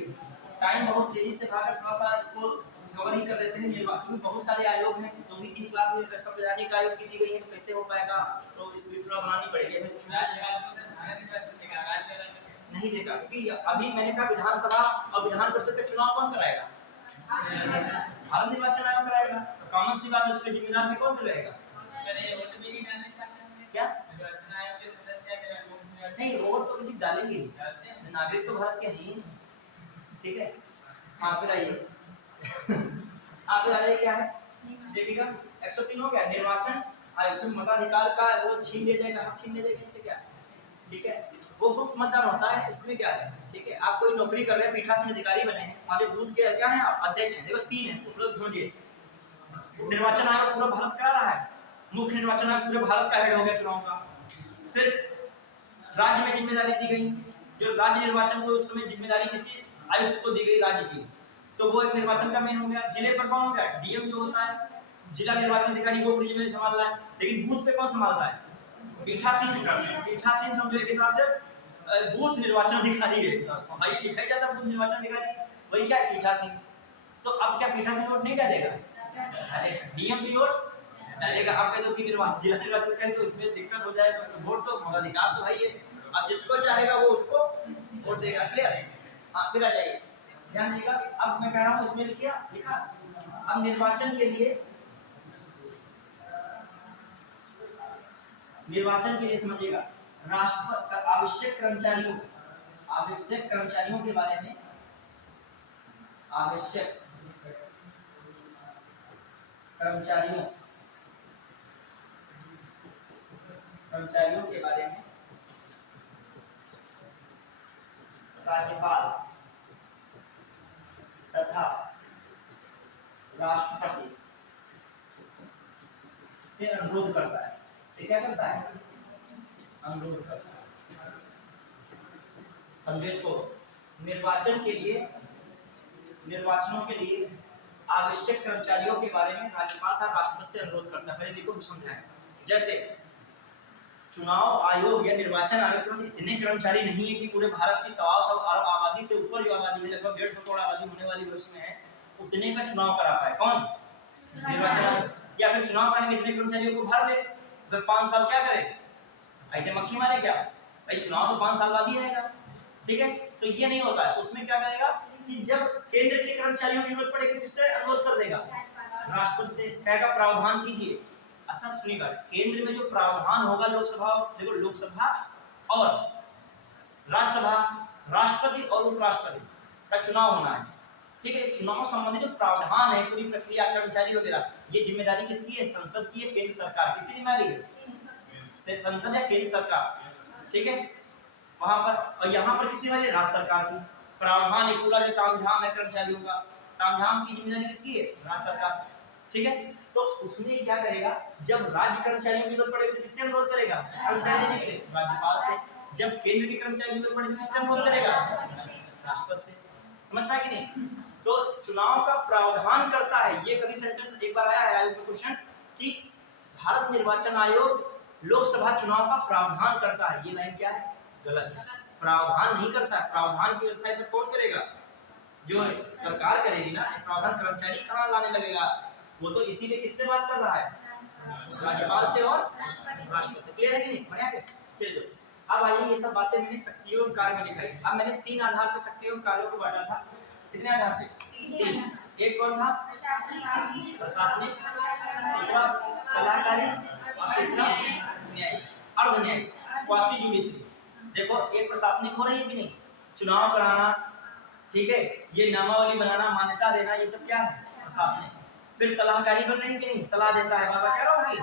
टाइम बहुत तेजी से भागा, थोड़ा सा इसको कवर ही कर देते हैं। निर्वाचन बहुत सारे आयोग हैं, 2-3 क्लास में संवैधानिक आयोग की दी गई है, तो कैसे हो पाएगा? तो इसकी थोड़ा बनानी पड़ेगी। नहीं देगा क्योंकि अभी मैंने कहा विधानसभा और विधान परिषद का चुनाव कौन कराएगा? भारत निर्वाचन आयोग कराएगा। तो कॉमन सी बात है, उसके जिम्मेदार भी कौन रहेगा? क्या नहीं, वोट तो किसी डालेंगे, नागरिक तो भारत के हैं। ठीक है, हाँ फिर आइए फिर आइए क्या है देखिएगा 103 हो गया। निर्वाचन आयोग मताधिकार का वो छीन ले जाएगा, हम छीन ले जाएंगे इनसे क्या? ठीक है, वो गुप्त मतदान होता है, उसमें क्या है? ठीक है, आप कोई नौकरी कर रहे हैं, पीठासीन अधिकारी बने हैं, हमारे बूथ के क्या है आप? अध्यक्ष हैं। देखो 3 है, मतलब समझिए निर्वाचन आयोग पूरा भारत करा रहा है। मुख्य निर्वाचन आयोग पूरे भारत का हेड हो गया चुनाव का। फिर राज्य में जिम्मेदारी दी गई, जो राज्य निर्वाचन को उस समय जिम्मेदारी किसी आयुक्त को दी गई राज्य की, तो वो एक निर्वाचन का मेन हो गया। जिले पर कौन हो गया? डीएम जो होता है, जिला निर्वाचन अधिकारी, वो पूरी जिम्मेदारी संभाल रहा है। लेकिन बूथ पे कौन संभालता है? पीठासीन समझो एक हिसाब से बूथ निर्वाचन अधिकारी है। भाई लिखा ही जाता बूथ निर्वाचन अधिकारी, वही क्या है? पीठासीन। तो अब क्या पीठासीन वोट नहीं डालेगा? अरे डीएम भी वोट डालेगा। आप कह दो कि निर्वाचन जिला निर्वाचन अधिकारी तो इसमें दिक्कत हो जाए, तो वोट तो मताधिकार तो भाई है, अब जिसको चाहेगा वो उसको वोट देगा। क्लियर? हाँ फिर आ जाइए, ध्यान दीजिएगा। अब मैं कह रहा हूँ इसमें लिखा अब निर्वाचन के लिए समझिएगा राष्ट्रपति आवश्यक कर्मचारियों के बारे में कर्मचारियों के बारे में राज्यपाल तथा राष्ट्रपति से अनुरोध करता है। से क्या करता है? अनुरोध करता है। समझो इसको। निर्वाचनों के लिए आवश्यक कर्मचारियों के बारे में राज्यपाल था राष्ट्रपति से अनुरोध करता है। पहले देखो समझाएं। जैसे चुनाव आयोग या निर्वाचन आयोग के पास इतने कर्मचारी नहीं है कि पूरे भारत की 125 अरब आबादी से ऊपर जो आबादी है, लगभग 150 करोड़ आबादी होने वाली वर्ष में है, उतने का चुनाव करा पाए। कौन? निर्वाचन आयोग। या फिर चुनाव कराने के इतने कर्मचारियों को भर ले, अगर 5 साल क्या करे? ऐसे मक्खी मारे क्या? भाई चुनाव तो 5 साल बाद ही आएगा। ठीक है, तो ये नहीं होता है। उसमें क्या करेगा कि जब केंद्र के कर्मचारियों की जरूरत पड़ेगी तो किससे अनुरोध कर देगा? राष्ट्रपति से। कहेगा प्रावधान कीजिए। अच्छा सुनिएगा, केंद्र में जो प्रावधान होगा लोकसभा, देखो लोकसभा और राज्यसभा, राष्ट्रपति और उपराष्ट्रपति का चुनाव होना है। ठीक है, चुनाव संबंधी जो प्रावधान है, पूरी प्रक्रिया, कर्मचारी वगैरह, ये जिम्मेदारी किसकी है? संसद की है, केंद्र सरकार। किसकी जिम्मेदारी है? संसद या केंद्र सरकार। ठीक है, वहां पर और यहाँ पर किसी वाली राज्य सरकार की। प्रावधान है, पूरा जो तामझाम है कर्मचारियों का, तामझाम की जिम्मेदारी किसकी है? राज्य सरकार। ठीक है, तो उसमें क्या करेगा? जब राज्य कर्मचारियों की जरूरत पड़ेगी तो किससे अनुरोध करेगा? कर्मचारी देने के लिए राज्यपाल से। जब केंद्र के कर्मचारी जरूरत पड़ेगी किससे अनुरोध करेगा? राष्ट्रपति से। समझ पाए कि नहीं? तो चुनाव का प्रावधान करता है, ये कभी सेंटेंस एक बार आया है आयोग में क्वेश्चन कि भारत निर्वाचन आयोग लोकसभा चुनाव का प्रावधान करता है, ये लाइन क्या है? गलत है। प्रावधान नहीं करता है, प्रावधान की व्यवस्था सब कौन करेगा? जो सरकार करेगी ना। प्रावधान कर्मचारी कहाँ लाने लगेगा? वो तो इसीलिए किससे बात कर रहा है? राज्यपाल से और राष्ट्रपति से। क्लियर है कि नहीं? बढ़िया है। चलिए अब आइए, ये सब बातें मैंने शक्तियों और कार्य में लिखाई। अब मैंने 3 आधार पे शक्तियों और कार्यों को बांटा था। कितने आधार पे? 3। एक कौन था? प्रशासनिक, दूसरा सलाहकारी और तीसरा न्यायिक, अर्धन्यायिक, क्वासी जुडिशरी। देखो एक प्रशासनिक हो रही है कि नहीं? चुनाव कराना, ठीक है, ये नामावली बनाना, मान्यता देना, ये सब क्या है? प्रशासनिक। फिर सलाहकारी बन रही है कि नहीं? सलाह देता है, बाबा कह रहा होगी।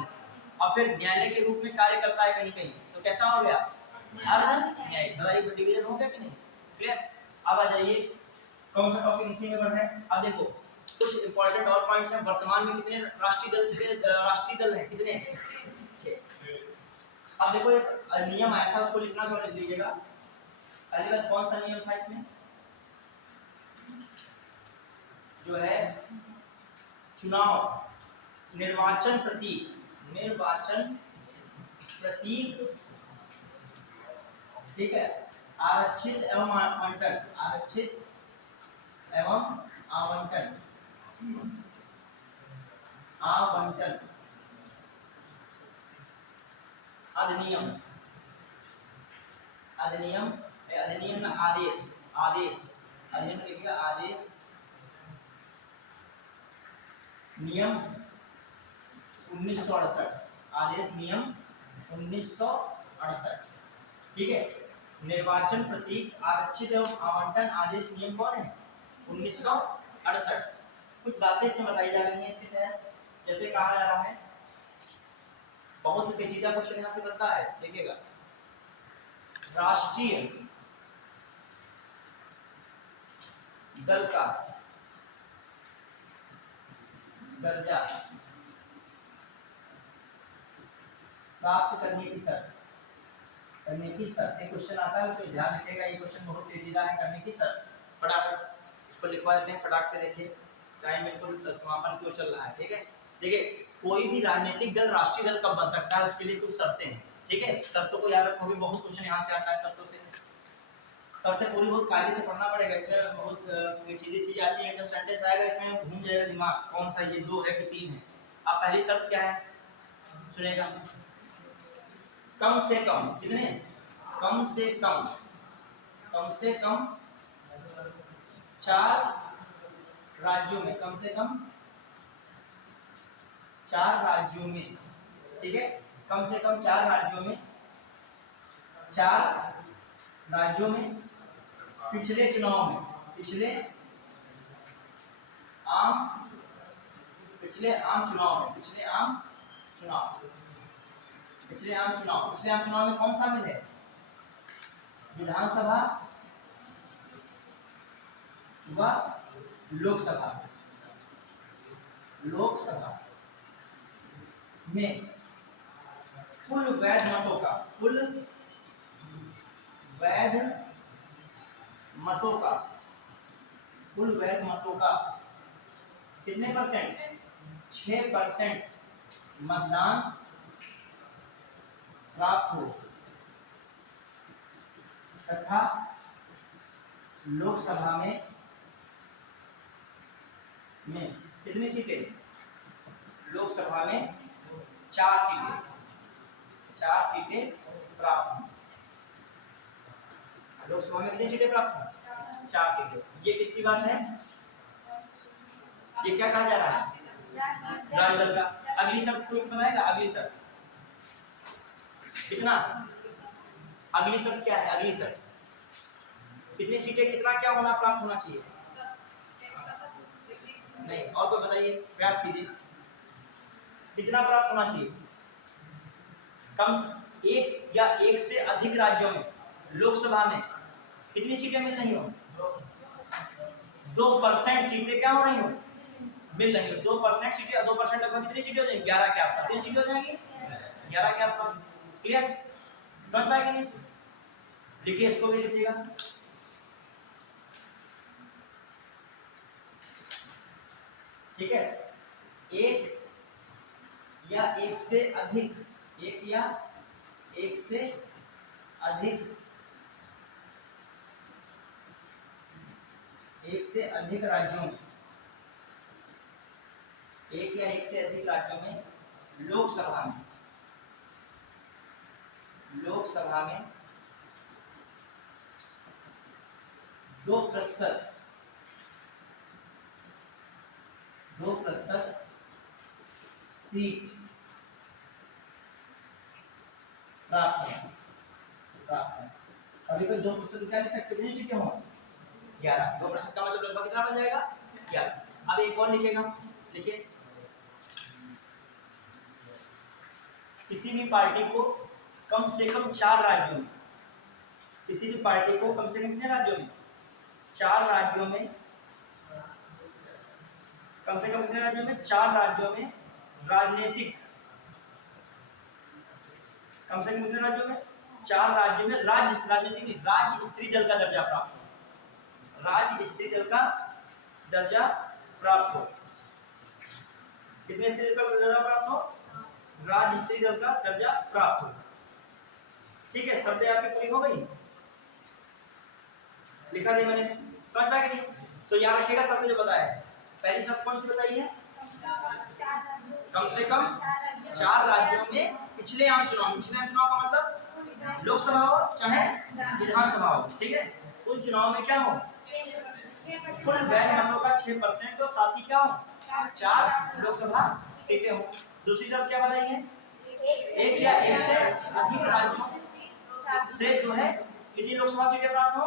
और फिर न्यायालय के रूप में कार्य करता है कहीं कहीं, तो कैसा हो गया? अर्धन्यायिक। बताइए डिवीजन हो गया कि नहीं? क्लियर? अब आ जाइए कौन सा टॉपिक इसी में पढ़ना है। अब देखो कुछ इंपॉर्टेंट और पॉइंट्स हैं। वर्तमान में कितने राष्ट्रीय दल हैं? कितने? 6। अब देखो एक नियम आया था, उसको लिखना छोड़ दीजिएगा। पहली बात कौन सा नियम था इसमें? जो है चुनाव निर्वाचन प्रतीक, ठीक है, आरक्षित एवं आवंटन अधिनियम में आदेश अधिनियम लिखिएगा, आदेश नियम 1968, आदेश नियम 1968, ठीक है। निर्वाचन प्रतीक आरक्षित एवं आवंटन आदेश नियम कौन है? 1968। कुछ बातें इसमें बताई जा रही हैं इसके तहत। जैसे कहा जा रहा है, बहुत पेचीदा क्वेश्चन यहाँ से बनता है, देखिएगा। राष्ट्रीय दल का दर्जा प्राप्त करने की शर्त, एक क्वेश्चन आता है, उसको ध्यान रखिएगा। ये क्वेश्चन बहुत पेचीदा है। करने की शर्त, फटाफट इसको लिखवा देते हैं, फटाक से देखिए, टाइम बिल्कुल समापन की ओर चल रहा है, ठीक है। देखिए कोई भी राजनीतिक दल राष्ट्रीय दल कब बन सकता है, उसके लिए कुछ शर्तें हैं, ठीक है। शर्तों को याद रखोगे, बहुत क्वेश्चन यहाँ से आता है शर्तों से। शर्तें पूरी बहुत कायदे से पढ़ना पड़ेगा, इसमें बहुत चीजें आती है, एकदम सेंटेंस आएगा इसमें घूम जाएगा दिमाग, कौन सा ये 2 है कि 3 है। अब पहली शर्त क्या है सुनेगा, कम से कम कितने? कम से कम 4 राज्यों में, कम से कम 4 राज्यों में, ठीक है। कम से कम 4 राज्यों में, 4 राज्यों में पिछले चुनाव में, पिछले आम चुनाव में कौन शामिल है? विधानसभा व लोकसभा में कुल वैध मतों का कितने %? 6% मतदान प्राप्त हो तथा लोकसभा में कितनी सीटें? लोकसभा में 4 सीटें प्राप्त हो। लोकसभा में कितनी सीटें प्राप्त हो? 4 सीटें। ये किसकी बात है? ये क्या कहा जा रहा है? राष्ट्रीय दल का। अगली शर्त कोई बताएगा? अगली शर्त कितना? अगली शर्त क्या है? अगली शर्त कितनी सीटें, कितना क्या होना, प्राप्त होना चाहिए? नहीं, और कोई बताइए, प्रयास कीजिए, कितना प्राप्त होना चाहिए? कम, एक या एक से अधिक राज्यों में लोकसभा में कितनी सीटें मिल रही हो? 2% सीटें क्या हो रही हो? मिल रही हो। 2% सीटें, 2% लगभग कितनी सीटें हो जाएंगी? 11 के आसपास। कितनी सीटें हो जाएंगी? 11 के आसपास। क्लियर? समझ पाए कि नहीं? लिखिए, इसको भी लिखिएगा। ठीक है, एक या एक से अधिक, एक या एक से अधिक, एक से अधिक राज्यों में, एक या एक से अधिक राज्यों में लोकसभा में 2% सीट प्राप्त है। अभी कोई 2% क्या लिख सकते, कितनी सीटें हों? 11। 2% का मतलब लगभग कितना बन जाएगा? 11। अब एक और लिखेगा, देखिए, किसी भी पार्टी को कम से कम 4 राज्यों में, किसी भी पार्टी को कम से कम कितने राज्यों में? 4 राज्यों में, कम से कम कितने राज्यों में? 4 राज्यों में राजनीतिक, कम से कम कितने राज्यों में? 4 राज्यों में राजनीतिक राज्य स्तरीय दल का दर्जा प्राप्त हो, राज्य स्तरीय दल का दर्जा प्राप्त हो। कितने स्तरीय दल का दर्जा प्राप्त हो? राज्य स्तरीय दल का दर्जा प्राप्त हो। ठीक है, शर्तें आपकी पूरी हो गई, लिखा नहीं मैंने, समझ पाए कि नहीं? तो याद रखिएगा शर्त जो बताया है। पहली शर्त कौन सी बताई है? कम से कम 4 राज्यों में पिछले आम चुनाव, पिछले आम चुनाव का मतलब लोकसभा हो चाहे विधानसभा हो, ठीक है, उन चुनाव में क्या हो? कुल वैध मतों का 6% और साथ ही क्या हो? 4 लोकसभा सीटें हो। दूसरी शर्त क्या बताई है? एक या एक से अधिक राज्यों से जो है कितनी लोकसभा सीटें प्राप्त हो?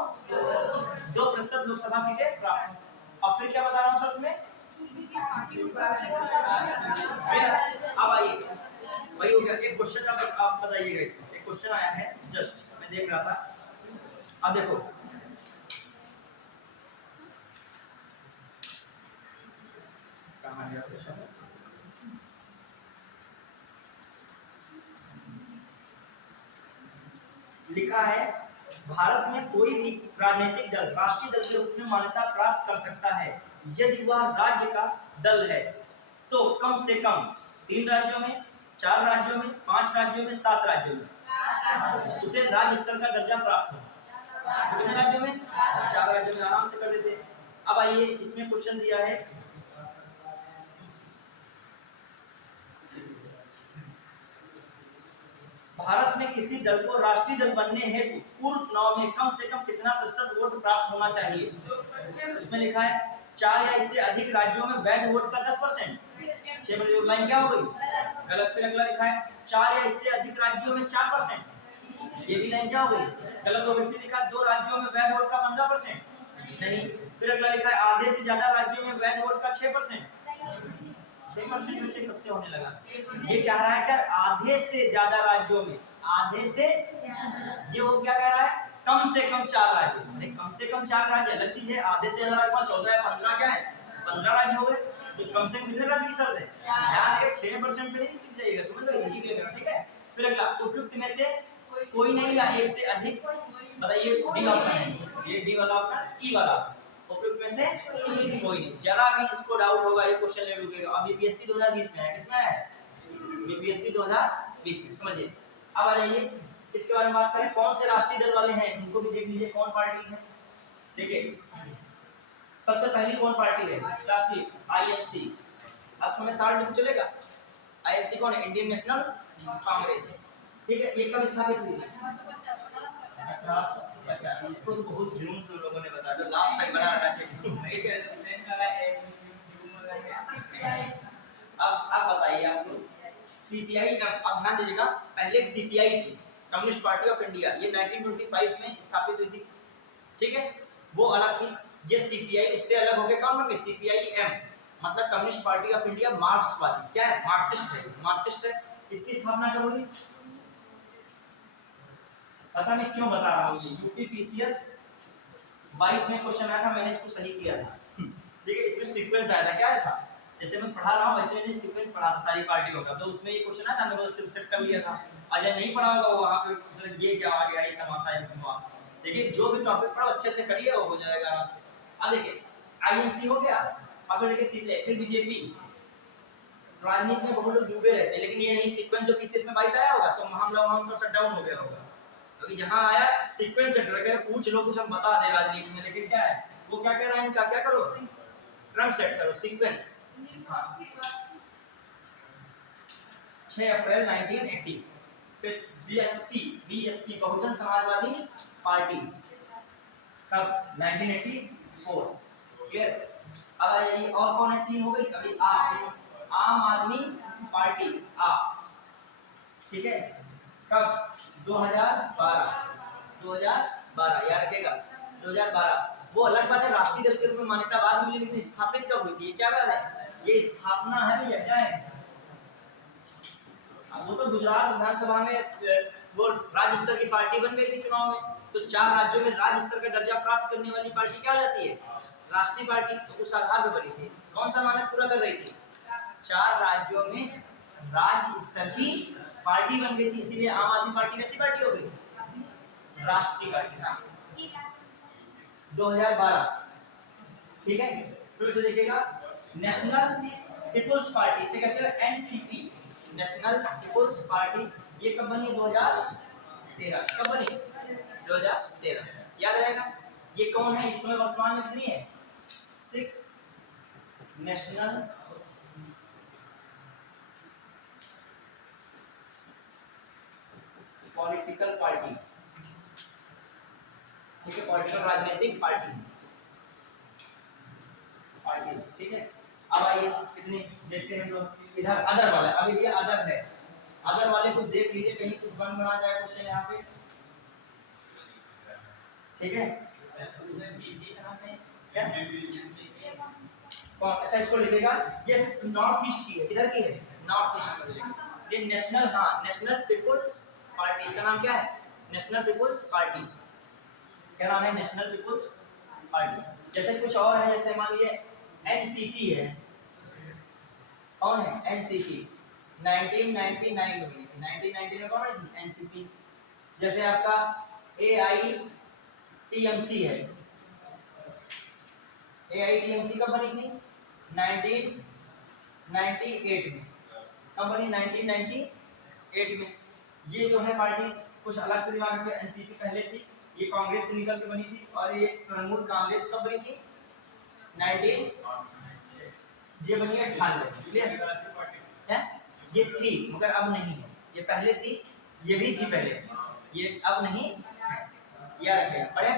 2% लोकसभा सीटें प्राप्त हो। और फिर क्या बता रहा हूँ शर्त में? अब आइए, वही हो गया। एक क्वेश्चन आप बताइएगा, इसमें एक क्वेश्चन आया है, जस्ट मैं देख रहा था। अब देखो, कहाँ गया क्वेश्चन? लिखा है, भारत में कोई भी राजनीतिक दल राष्ट्रीय दल के रूप में मान्यता प्राप्त कर सकता है यदि वह राज्य का दल है तो कम से कम 3 राज्यों में, 4 राज्यों में, 5 राज्यों में, 7 राज्यों में उसे राज्य स्तर का दर्जा प्राप्त हो। कितने राज्यों में? 4 राज्यों में। आराम से कर देते हैं। अब आइए, इसमें क्वेश्चन दिया है, भारत में किसी दल को राष्ट्रीय दल बनने हेतु पूर्व चुनाव में कम से कम कितना प्रतिशत वोट प्राप्त होना चाहिए? उसमें लिखा है 4 या इससे अधिक राज्यों में वैध वोट का 10%। 6 लाइन क्या हो गई? गलत। फिर अगला लिखा है 4 या इससे अधिक राज्यों में 4%। ये भी लाइन क्या हो गई? गलत हो गई। फिर लिखा 2 राज्यों में वैध वोट का 15%। नहीं। फिर अगला लिखा है आधे से ज्यादा राज्यों में वैध वोट का 6%। 6% बच्चे कब से होने लगा? ये कह रहा है कि आधे से ज्यादा राज्यों में, आधे से, ये वो क्या कह रहा है? कम से कम 4 राज्य। अरे कम से कम 4 राज्य अलग चीज है, आधे से ज्यादा राज्य 14 या 15 क्या है? 15 राज्य हो गए। तो कम से कम कितने राज्य की शर्त है? ध्यान रखिए, 6% पे नहीं टिक जाइएगा, समझ लो, इजी के करना, ठीक है। फिर अगला, उपयुक्त में से कोई नहीं या एक से अधिक, बताइए, डी ऑप्शन है ये, डी वाला ऑप्शन, ई वाला, उपयुक्त में से कोई नहीं। जरा भी इसको डाउट होगा ये क्वेश्चन ले रुकेगा। अब बीपीएससी 2020 में है, किसमें है? बीपीएससी 2020 में, समझिए। अब आ जाइए, इसके बारे में बात करें, कौन से राष्ट्रीय दल वाले हैं उनको भी देख लीजिए, कौन पार्टी है। देखिए, सबसे पहली कौन पार्टी है राष्ट्रीय? आईएनसी। अब समय 60 दिन चलेगा। आईएनसी कौन है? इंडियन नेशनल कांग्रेस, ठीक है। ये कब स्थापित हुई? 1850। इसको तो बहुत जुनून से लोगों ने बताया, तो लास्ट तक बना रहना चाहिए। अब बताइए आपको, सीपीआई, अब ध्यान दीजिएगा, पहले सीपीआई थी, कम्युनिस्ट पार्टी ऑफ इंडिया, ये 1925 में स्थापित हुई थी, ठीक है, वो अलग थी। ये सीपीआई उससे अलग हो गया, कौन बन गई? सीपीआई एम, मतलब कम्युनिस्ट पार्टी ऑफ इंडिया, मार्क्सवादी, क्या है? मार्क्सिस्ट है, मार्क्सिस्ट है। इसकी स्थापना कब हुई? पता नहीं क्यों बता रहा हूँ, ये यूपीपीसीएस 22 में क्वेश्चन आया था, मैंने इसको सही किया था, ठीक है। इसमें सीक्वेंस आया था, क्या था? जैसे मैं पढ़ा रहा हूँ वैसे मैंने सीक्वेंस पढ़ा था सारी पार्टियों का, तो उसमें ये क्वेश्चन आया था, मैंने वो सेट कर लिया था। अजय नहीं पढ़ा होगा, वहाँ पे ये क्या आ गया, ये तमाशा है। देखिए जो भी टॉपिक पढ़ो अच्छे से करिए, वो हो जाएगा आराम से। अब देखिए आईएनसी हो गया, अब देखिए सीधे फिर बीजेपी। राजनीति में बहुत लोग डूबे रहते हैं, लेकिन ये नहीं सीक्वेंस जो पीछे इसमें 22 आया होगा तो मामला वहां पर शट डाउन हो गया होगा, क्योंकि जहां आया सीक्वेंस से डर गए, पूछ लो कुछ हम बता दे राजनीति में, लेकिन क्या है वो क्या कह रहा है इनका, क्या करो क्रम सेट करो सीक्वेंस। हाँ 6 अप्रैल 1980। फिर BSP, BSP Bahujan Samajwadi party कब 1984। क्लियर। अब आइए और कौन है, 3 हो गई। अभी आम आदमी पार्टी आप, ठीक है कब 2012, 2012 याद रखेगा 2012। वो अलग बात है राष्ट्रीय दल के रूप में मान्यता बाद में मिली, लेकिन स्थापित कब हुई थी, क्या बात है, ये स्थापना है या क्या है। वो तो गुजरात विधानसभा में वो राज्य स्तर की पार्टी बन गई थी चुनाव में, तो 4 राज्यों में राज्य स्तर का दर्जा प्राप्त करने वाली पार्टी क्या हो जाती है, राष्ट्रीय पार्टी। तो उस आधार पर बनी थी, कौन सा मानक पूरा कर रही थी, 4 राज्यों में राज्य स्तर की पार्टी बन गई थी, इसीलिए आम आदमी पार्टी कैसी पार्टी हो गई, राष्ट्रीय पार्टी। 2012 ठीक है। फिर तो देखिएगा नेशनल पीपुल्स पार्टी, इसे कहते हैं एनपीपी, नेशनल पीपुल्स पार्टी। ये कब बनी, 2013। कब बनी, 2013। याद रहेगा। ये कौन है, इस समय वर्तमान में कितनी है, 6 नेशनल पॉलिटिकल पार्टी, ठीक है, पॉलिटिकल राजनीतिक पार्टी, ठीक है। अब आइए कितनी देखते हैं हम लोग, इधर अदर वाला, अभी ये अदर है, अदर वाले को देख लीजिए कहीं कुछ बन बना जाए क्वेश्चन यहाँ पे, ठीक है। क्या अच्छा इसको लिखेगा, ये नॉर्थ ईस्ट की है, इधर की है, नॉर्थ ईस्ट में लिखेगा ये नेशनल, हाँ नेशनल पीपुल्स पार्टी, इसका नाम क्या है, नेशनल पीपुल्स पार्टी। क्या नाम है, नेशनल पीपुल्स पार्टी। जैसे कुछ और है, जैसे मान लीजिए एनसीपी है, कौन है एनसीपी, 1999 में बनी थी, 1990 में कौन है थी एनसीपी। जैसे आपका एआईटीएमसी है, एआईटीएमसी कब बनी थी, 1998 में। कब बनी, 1998 में। ये जो है पार्टी कुछ अलग से दिमाग रखिए, एनसीपी पहले थी, ये कांग्रेस से निकल के बनी थी, और ये तृणमूल कांग्रेस कब बनी थी, 19, ये बनी है 98। क्लियर है, ये थी मगर अब नहीं है, ये पहले थी, ये भी थी पहले, ये अब नहीं है, याद रखिएगा। पढ़े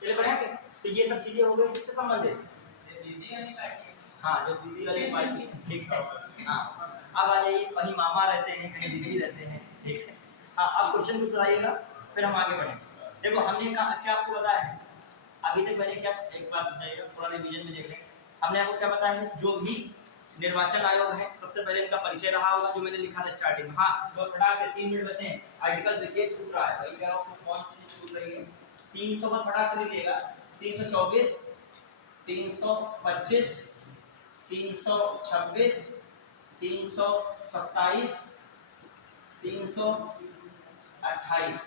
चलिए पढ़े। तो ये सब चीजें हो गई किससे संबंधित, हाँ जो दीदी वाली पार्टी, ठीक है। हाँ अब आ जाइए, कहीं मामा रहते हैं कहीं दीदी रहते हैं, ठीक है। हाँ अब क्वेश्चन कुछ बताइएगा, फिर हम आगे बढ़ेंगे। देखो हमने क्या आपको बताया है अभी तक, मैंने क्या, एक बार बताइएगा पूरा रिवीजन में देखें। हमने आपको क्या बताया है, जो भी निर्वाचन आयोग है सबसे पहले इनका परिचय रहा होगा, जो मैंने लिखा था स्टार्टिंग में। हाँ तो फटाक से 3 मिनट बचे हैं, आर्टिकल्स लिखिए, छूट रहा है भाई, क्या आपको कौन सी चीज छूट रही है, 300 पर फटाक से लिखिएगा, 324, 325, 326, 327, 328।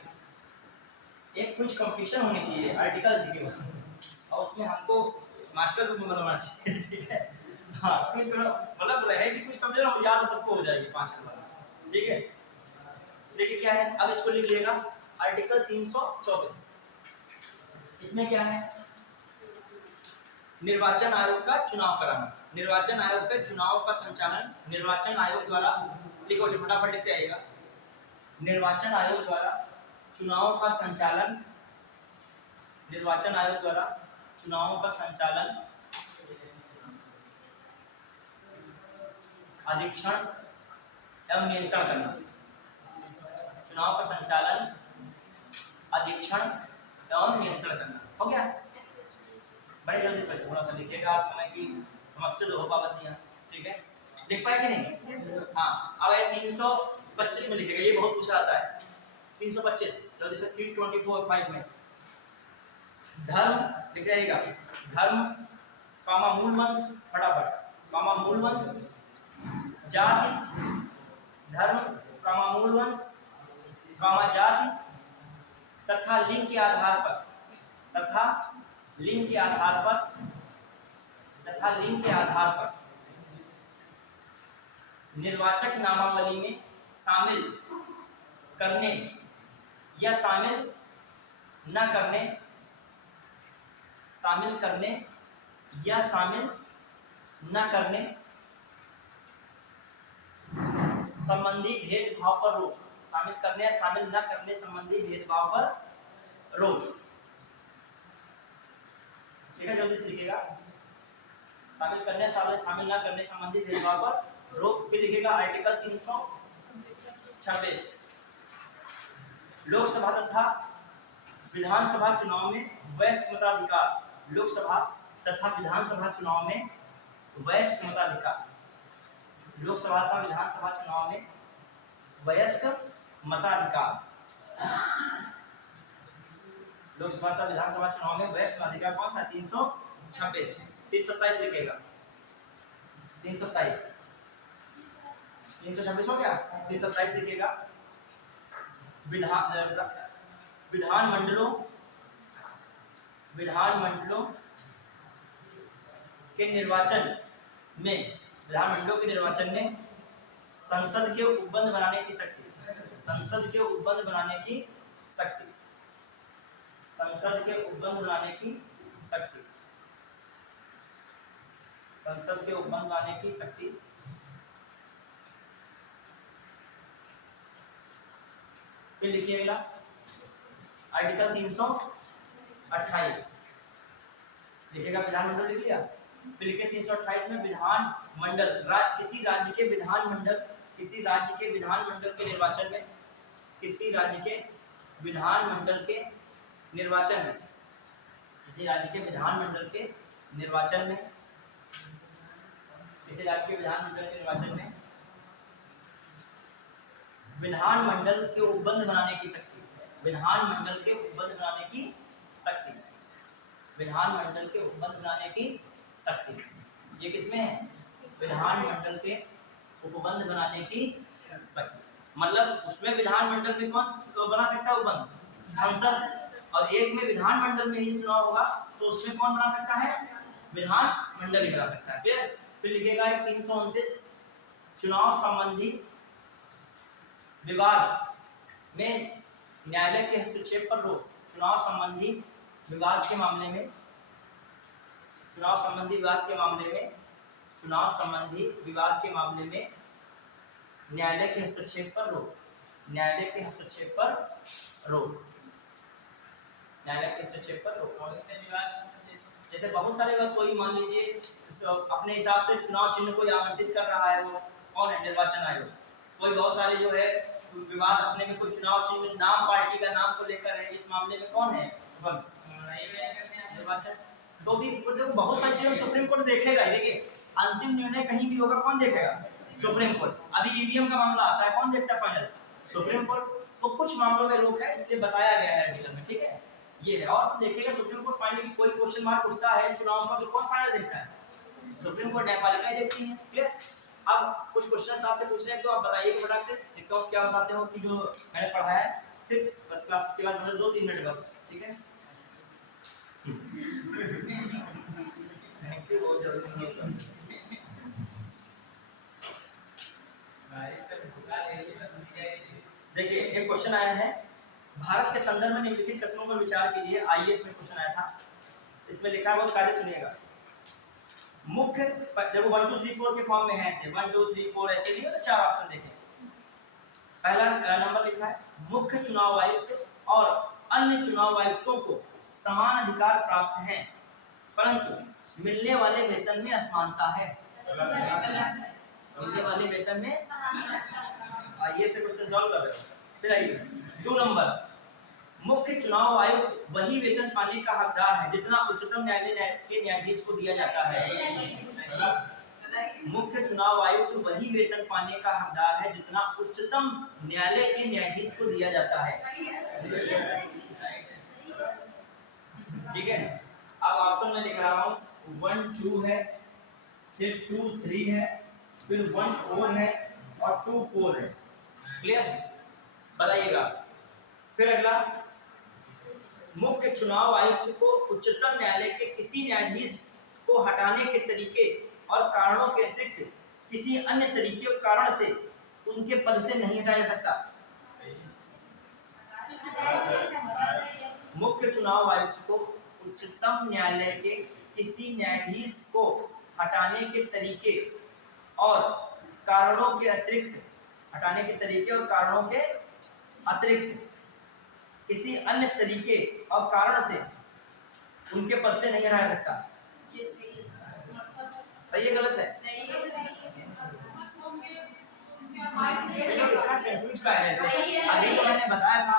एक कुछ कंपटीशन होनी चाहिए आर्टिकल्स की, और उसमें हमको मास्टर रूप में बनवाना चाहिए, ठीक है। हाँ कुछ मतलब रहेगी कुछ कंपटीशन, याद सबको हो जाएगी 5 नंबर, ठीक है। देखिए क्या है, अब इसको लिख लिएगा, आर्टिकल 324। इसमें क्या है, निर्वाचन आयोग का चुनाव कराना, निर्वाचन आयोग के चुनाव का संचालन निर्वाचन आयोग द्वारा, लिखो फटाफट लिखते आइएगा, निर्वाचन आयोग द्वारा चुनाव का संचालन, निर्वाचन आयोग द्वारा चुनावों का संचालन, अधीक्षण एवं नियंत्रण करना, चुनाव का संचालन, अधीक्षण एवं नियंत्रण करना। हो गया, बड़े जल्दी से थोड़ा सा लिखिएगा, आप समय की समझते तो हो पाबंदियां, ठीक है। लिख पाए कि नहीं, हाँ अब ये 325 में लिखेगा, ये बहुत पूछा आता है, 325 जल्दी से, 324(5) में धर्म लिख जाइएगा, धर्म कामा मूल वंश, फटाफट कामा मूल वंश, जाति, धर्म कामा मूल वंश कामा जाति, तथा लिंग के आधार पर निर्वाचक नामावली में शामिल करने या शामिल न करने संबंधी भेदभाव पर रोक। शामिल करने या शामिल न करने संबंधी भेदभाव पर रोक। ठीक है, जल्दी से लिखिएगा। शामिल करने शामिल न करने संबंधी भेदभाव पर रोक। फिर लिखिएगा आर्टिकल 326 लोकसभा तथा विधानसभा चुनाव में वयस्क मताधिकार। लोकसभा तथा विधानसभा चुनाव में वयस्क मताधिकार। लोकसभा तथा विधानसभा चुनाव में वयस्क मताधिकार। लोकसभा तथा विधानसभा चुनाव में वयस्क मताधिकार कौन सा? 326 327 लिखेगा। 327 326 हो गया। 327 लिखेगा। विधानमंडलों के निर्वाचन में संसद के उपबंध बनाने की शक्ति। संसद के उपबंध बनाने की शक्ति। संसद के उपबंध बनाने की शक्ति। संसद के उपबंध बनाने की शक्ति। फिर लिखिए अगला आर्टिकल 328 लिखिएगा। विधानमंडल लिख लिया। फिर लिखिए 328 में विधानमंडल किसी राज्य के विधानमंडल के निर्वाचन में किसी राज्य के विधानमंडल के निर्वाचन में विधानमंडल के उपबंध बनाने की शक्ति। विधानमंडल के उपबंध बनाने की शक्ति। विधानमंडल के उपबंध बनाने की शक्ति ये किसमें है? विधानमंडल के उपबंध बनाने की शक्ति। मतलब उसमें विधानमंडल में कौन बना सकता है उपबंध? संसद। और एक में विधानमंडल में ही चुनाव होगा तो उसमें कौन बना सकता है? विधानमंडल ही बना सकता है। क्लियर? फिर लिखेगा 329 चुनाव संबंधी विवाद में न्यायालय के हस्तक्षेप पर रोक। चुनाव संबंधी विवाद के मामले में न्यायालय के हस्तक्षेप पर रोक। न्यायालय के हस्तक्षेप पर रोक। जैसे बहुत सारे बात, कोई मान लीजिए अपने हिसाब से चुनाव चिन्ह को आवंटित कर रहा है, वो कौन है? निर्वाचन आयोग। कोई बहुत सारे जो है विवाद अपने में कोई चुनाव चिन्ह नाम, पार्टी का नाम को लेकर है, इस मामले में कौन है? निर्वाचन। तो भी बहुत सारी चीजें सुप्रीम कोर्ट देखेगा। देखिए अंतिम निर्णय कहीं भी होगा, कौन देखेगा? Supreme court. अभी ईवीएम का मामला आता है, कौन देखता है फाइनल? Supreme court. तो कुछ मामलों में रोक है, इसलिए बताया गया है आर्टिकल में। ठीक है, ये है। और देखेगा सुप्रीम कोर्ट फाइनल की कोई क्वेश्चन मार्क उठता है चुनाव का, तो कौन फाइनल देखता है? Supreme court. न्यायपालिका ही देखती है। क्लियर? अब कुछ क्वेश्चन आपसे पूछ रहे हैं तो आप बताइए फटाक से, देखता हूँ क्या बताते हो कि जो मैंने पढ़ाया है। फिर बस क्लास के बाद मतलब 2-3 मिनट बस। ठीक है, थैंक यू। बहुत जरूरी। देखिए एक क्वेश्चन आया है, भारत के संदर्भ में निम्नलिखित कथनों पर विचार कीजिए। आईएएस में क्वेश्चन आया था। इसमें लिखा है, बहुत कार्य सुनिएगा। मुख्य, देखो 1 2 3 4 के फॉर्म में है ऐसे, 1 2 3 4 ऐसे नहीं होता, 4 ऑप्शन देखें। पहला नंबर लिखा है, मुख्य चुनाव आयुक्त और अन्य चुनाव आयुक्तों को समान अधिकार प्राप्त हैं, परंतु मिलने वाले वेतन में असमानता है। मिलने वाले वेतन में आइए से क्वेश्चन सॉल्व कर रहे हो। फिर आइए 2 नंबर, मुख्य चुनाव आयुक्त वही वेतन पाने का हकदार है जितना उच्चतम न्यायालय के न्यायाधीश को दिया जाता है। मुख्य चुनाव आयुक्त वही वेतन पाने का हकदार है जितना उच्चतम न्यायालय के न्यायाधीश को दिया जाता है। ठीक है, अब ऑप्शन में लिख रहा हूँ, 1 2 है, फिर 2 3 है, फिर 1 4 है और 2 4 है। क्लियर? बताइएगा। फिर अगला मुख्य चुनाव आयुक्त को उच्चतम न्यायालय के किसी न्यायाधीश को हटाने के तरीके और कारणों के अतिरिक्त किसी अन्य तरीके और कारण से उनके पद से नहीं हटाया जा सकता। मुख्य चुनाव आयुक्त को उच्चतम न्यायालय के किसी न्यायाधीश को हटाने के तरीके और कारणों के अतिरिक्त किसी अन्य तरीके और कारण से उनके पद से नहीं हटाया सकता। सही है गलत है? कंफ्यूज का है। अभी तो मैंने बताया था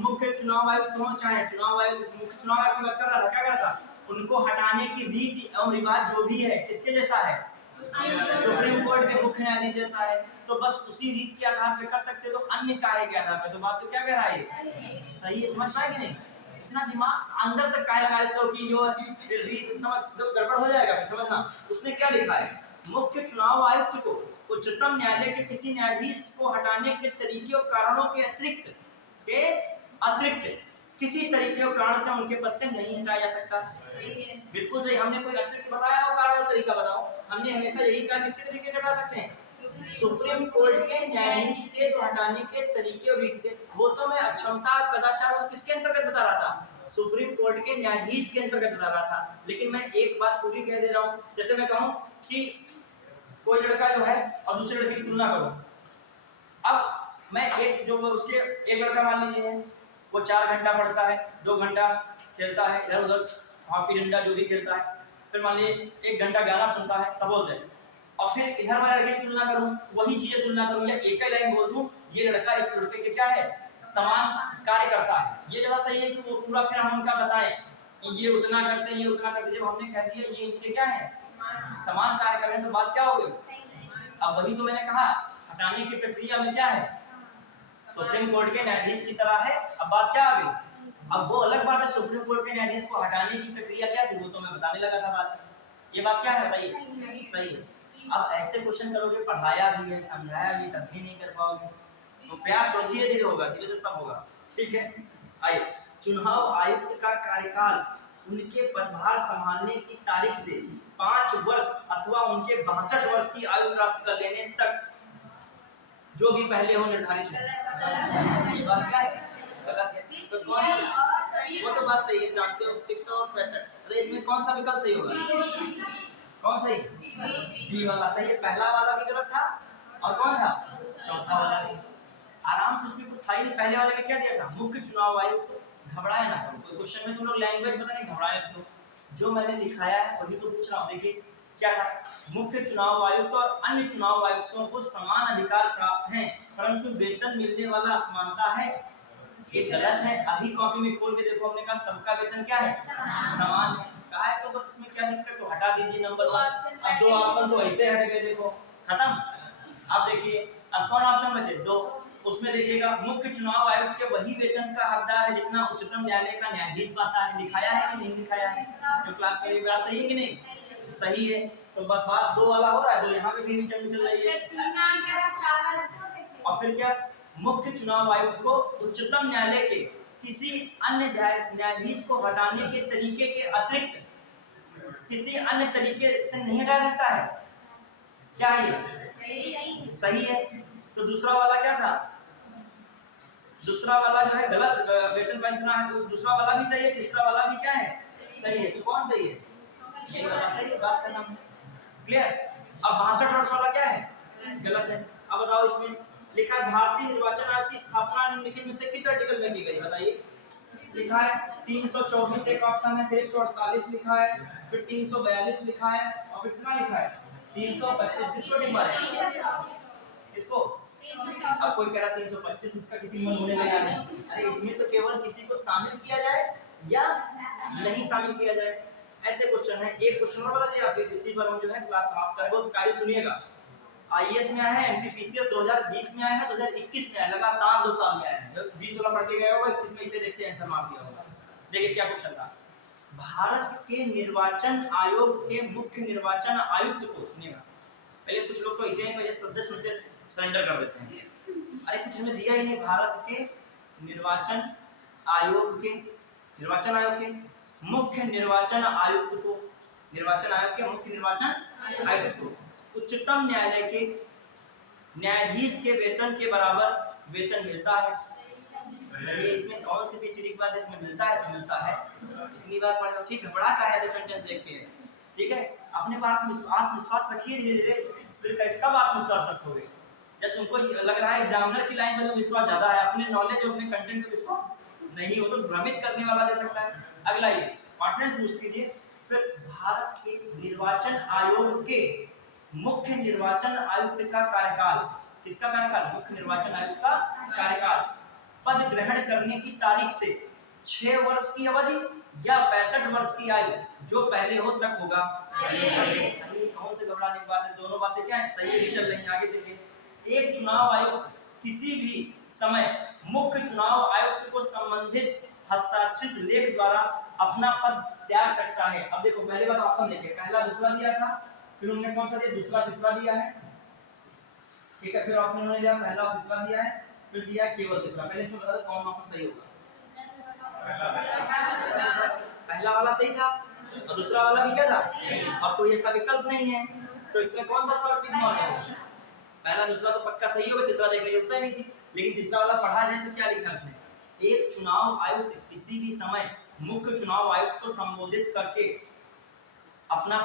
मुख्य चुनाव आयुक्त हो चाहे चुनाव आयुक्त, मुख्य चुनाव आयुक्त की बात कर रहा था, क्या कर रहा था? उनको हटाने की रीति एवं रिवाज जो भी है किसके जैसा है? सुप्रीम कोर्ट के मुख्य न्यायाधीश जैसा है। तो बस उसी रीत के आधार पे कर सकते, तो अन्य काहे के आधार पे? तो बात तो क्या कह रहा है? सही है, समझ पाए कि नहीं? इतना दिमाग अंदर तक काहे लगा देते हो कि जो रीत समझ जो गड़बड़ हो जाएगा फिर समझना। उसने क्या लिखा है? मुख्य चुनाव आयुक्त को उच्चतम न्यायालय के किसी न्यायाधीश को हटाने के तरीके और कारणों के अतिरिक्त किसी तरीके और कारण से उनके पद से नहीं हटाया जा सकता। बिल्कुल सही। हमने कोई अतिरिक्त बताया हो, कारण और तरीका बताओ? हमने हमेशा यही कहा किसके तरीके से हटा सकते हैं? सुप्रीम कोर्ट के न्यायाधीश के हटाने के तरीके और रीत से। वो तो मैं अक्षमता कदाचार और किसके अंतर्गत बता रहा था? सुप्रीम कोर्ट के न्यायाधीश के अंतर्गत बता रहा था। लेकिन मैं एक बात पूरी कह दे रहा हूँ, जैसे मैं कहूँ कि कोई लड़का जो है और दूसरे लड़के की तुलना करो। अब मैं एक जो उसके एक लड़का मान लीजिए वो 4 घंटा पढ़ता है, 2 घंटा खेलता है, इधर उधर हॉकी डंडा जो भी खेलता है, फिर मान लीजिए 1 घंटा गाना सुनता है, सबोधन। और फिर इधर वाले लड़के की तुलना करूं, वही चीजें तुलना करूं या एक ही लाइन बोल दूं, ये लड़का इस लड़के के क्या है? समान कार्य करता है। ये ज्यादा सही है कि वो पूरा फिर हम उनका बताएं कि ये उतना करते हैं, ये उतना करते। जब हमने कह दिया ये इनके क्या है? समान कार्य कर रहे हैं, तो बात क्या हो गई? अब वही तो मैंने कहा, हटाने की प्रक्रिया में क्या है? सुप्रीम कोर्ट के न्यायाधीश की तरह है। अब बात क्या आ गई? अब वो अलग बात है, सुप्रीम कोर्ट के न्यायाधीश को हटाने की प्रक्रिया क्या थी वो तो मैं बताने लगा था बात। ये बात क्या है बताइए? सही है। अब ऐसे क्वेश्चन करोगे, पढ़ाया भी है, समझाया भी, तब भी नहीं कर पाओगे, तो प्रयास करो, धीरे धीरे होगा, धीरे धीरे सब होगा। ठीक है। आइए, चुनाव आयुक्त का कार्यकाल उनके पदभार संभालने की तारीख से 5 वर्ष अथवा उनके 62 वर्ष की आयु प्राप्त कर लेने तक जो भी पहले हो निर्धारित है। ये बात क्या है? गलत है। तो कौन सा? वो तो बात सही है, जानते हो 6 और 65। अरे इसमें कौन सा विकल्प सही होगा? कौन सही? बी वाला सही है। पहला वाला भी गलत था और कौन था? चौथा वाला भी। आराम से इसमें कुछ था ही नहीं। पहले वाले में क्या दिया था? मुख्य चुनाव आयुक्त। घबराए ना करो, कोई क्वेश्चन में तुम लोग लैंग्वेज पता नहीं घबराए तो जो मैंने लिखाया है वही तो पूछ रहा हूँ। देखिए क्या था? मुख्य चुनाव आयुक्त और अन्य चुनाव आयुक्तों को समान अधिकार प्राप्त हैं, परंतु वेतन मिलने वाला असमानता है। ये गलत है। अभी कॉपी में खोल के देखो, हमने कहा सबका वेतन क्या है? समान है। कहा है तो बस इसमें क्या दिक्कत? तो हटा दीजिए नंबर 1। अब 2 ऑप्शन तो ऐसे हट गए, देखो खत्म। अब देखिए अब कौन ऑप्शन बचे? 2। उसमें देखिएगा मुख्य चुनाव आयुक्त के वही वेतन का हकदार है जितना उच्चतम न्यायालय का न्यायाधीश पाता है। दिखाया है कि नहीं दिखाया है? जो क्लास में ये बात सही है कि नहीं? सही है। तो बस बात 2 वाला हो रहा है, 2 यहाँ पे भी चल रही है। और फिर क्या? मुख्य चुनाव आयुक्त को उच्चतम न्यायालय के किसी अन्य न्यायाधीश को हटाने के तरीके के अतिरिक्त किसी अन्य तरीके से नहीं हटा सकता है। क्या है ये? सही है। तो दूसरा वाला क्या था? दूसरा वाला जो है गलत, वेतन पंचना है। तो दूसरा वाला भी सही है, तीसरा वाला भी क्या है? सही है। तो कौन सही है? ये वाला सही है। बात करना क्लियर। अब 62 वर्ष वाला क्या है? गलत है। अब बताओ, इसमें लिखा है भारतीय निर्वाचन आयोग की स्थापना निम्नलिखित में से किस आर्टिकल में की गई? बताइए। लिखा है 324 एक ऑप्शन है, फिर 148 लिखा है, फिर 342 लिखा है और फिर कितना लिखा है? 325। किसको टिक मारे? इसको। अब कोई कह रहा 325 इसका किसी मन होने लगा नहीं। अरे इसमें तो केवल किसी को शामिल किया जाए या नहीं शामिल किया जाए, ऐसे क्वेश्चन है। एक क्वेश्चन और बता दिया, आप इसी पर हम जो है क्लास समाप्त करेंगे। बहुत कार्य सुनिएगा। आईएएस में आया है, एमपीपीसीएस 2020 में आया है, 2021 में आया, लगातार 2 साल में आया है। 20 वाला पढ़ के गए होगा, 21 में इसे देखते हैं आंसर मार दिया होगा। देखिए क्या क्वेश्चन था। भारत के निर्वाचन आयोग के मुख्य निर्वाचन आयुक्त को, सुनिएगा पहले कुछ लोग तो इसे ही पहले शब्द सुनते सरेंडर कर देते हैं। अरे कुछ हमें दिया ही नहीं। भारत के निर्वाचन आयोग के निर्वाचन आयोग के मुख्य निर्वाचन आयुक्त को, निर्वाचन आयोग के मुख्य निर्वाचन आयुक्त को उच्चतम न्यायालय के न्यायाधीश के वेतन के बराबर वेतन मिलता है। सही, इसमें कौन सी भी चीज की बात इसमें मिलता है तो मिलता है, इतनी बार पढ़े हो, ठीक है। बड़ा का है सेंटेंस देख के, ठीक है। अपने पर आत्मविश्वास रखिए, धीरे धीरे फिर कब आत्मविश्वास रखोगे, जब तुमको लग रहा है एग्जामिनर की लाइन में विश्वास ज्यादा है, अपने नॉलेज और अपने कंटेंट पे विश्वास नहीं हो तो भ्रमित करने वाला दे सकता है। अगला ये कॉन्फिडेंस बूस्ट के लिए फिर भारत के निर्वाचन आयोग के मुख्य निर्वाचन आयुक्त का कार्यकाल, किसका कार्यकाल, मुख्य निर्वाचन आयुक्त का कार्यकाल पद ग्रहण करने की तारीख से 6 वर्ष की अवधि या 65 वर्ष की आयु जो पहले हो तक होगा। सही, कौन से घबराने की बात है, दोनों बातें क्या है, सही भी चल रही है। आगे देखिए, एक चुनाव आयुक्त किसी भी समय मुख्य चुनाव आयुक्त को संबंधित हस्ताक्षरित लेख द्वारा अपना पद त्याग सकता है। अब देखो पहले बार ऑप्शन देखिए, पहला दूसरा दिया था, फिर उन्होंने कौन सा दिया, दूसरा तीसरा दिया है, ठीक है। फिर ऑप्शन उन्होंने दिया पहला और तीसरा दिया है, फिर दिया केवल तीसरा। पहले इसमें बता दो कौन ऑप्शन सही होगा। पहला वाला सही था और दूसरा वाला भी क्या था, और कोई ऐसा विकल्प नहीं है, तो इसमें कौन सा फर्क टिक मारना है, पहला दूसरा तो पक्का सही होगा, तीसरा देखने की जरूरत नहीं थी। लेकिन तीसरा वाला पढ़ा जाए तो क्या लिखा है उसने, एक चुनाव आयुक्त किसी भी समय मुख्य चुनाव आयुक्त को संबोधित करके अपना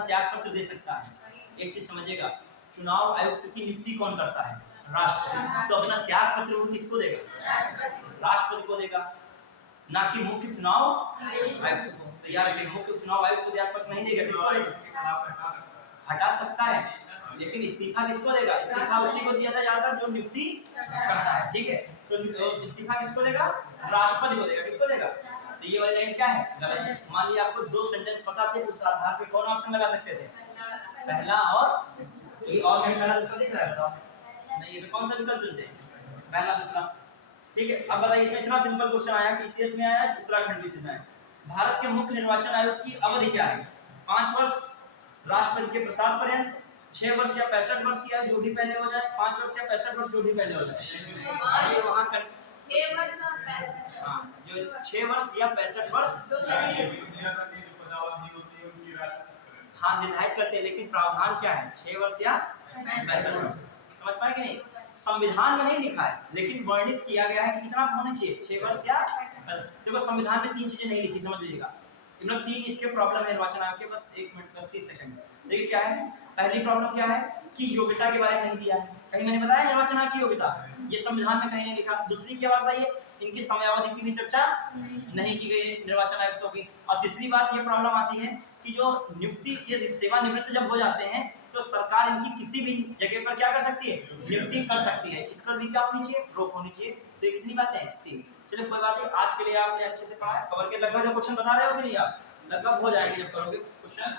त्याग पत्र दे सकता है। एक चीज समझिएगा, चुनाव आयुक्त की नियुक्ति कौन करता है, राष्ट्रपति, तो अपना त्याग पत्र वो किसको देगा, राष्ट्रपति को देगा, ना कि मुख्य चुनाव आयुक्त को। तो याद रखिए, मुख्य चुनाव आयुक्त को त्याग पत्र नहीं देगा, किसको देगा, हटा सकता है, लेकिन इस्तीफा किसको देगा, इस्तीफा उसी को दिया था ज्यादातर जो नियुक्ति करता है, ठीक है। तो इस्तीफा किसको देगा, राष्ट्रपति को देगा, किसको देगा। तो ये वाली लाइन क्या है, गलत। मान लिया आपको दो सेंटेंस पता थे, उस आधार पे कौन ऑप्शन लगा सकते थे, पहला और ये, और नहीं पहला दूसरा दिख रहा है, बताओ नहीं, ये तो कौन सा विकल्प चुनते, पहला दूसरा, ठीक है। अब बताइए, इसमें इतना सिंपल क्वेश्चन आया, पीसीएस में आया, उत्तराखंड में आया, भारत के मुख्य निर्वाचन आयोग की अवधि क्या है, 5 वर्ष राष्ट्रपति के प्रसाद पर्यंत, 6 वर्ष या 65 वर्ष की आयु जो भी पहले हो जाए, 5 वर्ष या 65 वर्ष जो भी पहले हो जाए। ये वहां कर 6 वर्ष, हां जो 6 वर्ष या 65 वर्ष हाँ निर्धारित करते हैं, लेकिन प्रावधान क्या है, 6 वर्ष या 65 वर्ष, समझ पाए कि नहीं। संविधान में नहीं लिखा है, लेकिन वर्णित किया गया है कि कितना होना चाहिए, 6 वर्ष या, देखो संविधान में 3 चीजें नहीं लिखी, समझ लीजिएगा, इन 3 इसके प्रॉब्लम है निर्वाचन आयोग के, बस 1 मिनट 30 सेकंड। देखिए क्या है, पहली प्रॉब्लम क्या है कि योग्यता के बारे में नहीं दिया है, कहीं मैंने बताया निर्वाचन आयोग की योग्यता, ये संविधान में कहीं नहीं लिखा। दूसरी क्या बात है, इनकी समयावधि की भी चर्चा नहीं की गई निर्वाचन आयुक्तों की। और तीसरी बात ये प्रॉब्लम आती है कि जो नियुक्ति, ये सेवानिवृत्त जब हो जाते हैं तो सरकार इनकी किसी भी जगह पर क्या कर सकती है, नियुक्ति कर सकती है, इस पर भी क्या होनी चाहिए, रोक होनी चाहिए। तो ये कितनी बातें हैं, 3। चलिए कोई बात नहीं, आज के लिए आपने अच्छे से पढ़ा, कवर के लगभग क्वेश्चन बता रहे हो कि नहीं, आप लगभग हो जाएंगे जब करोगे क्वेश्चन।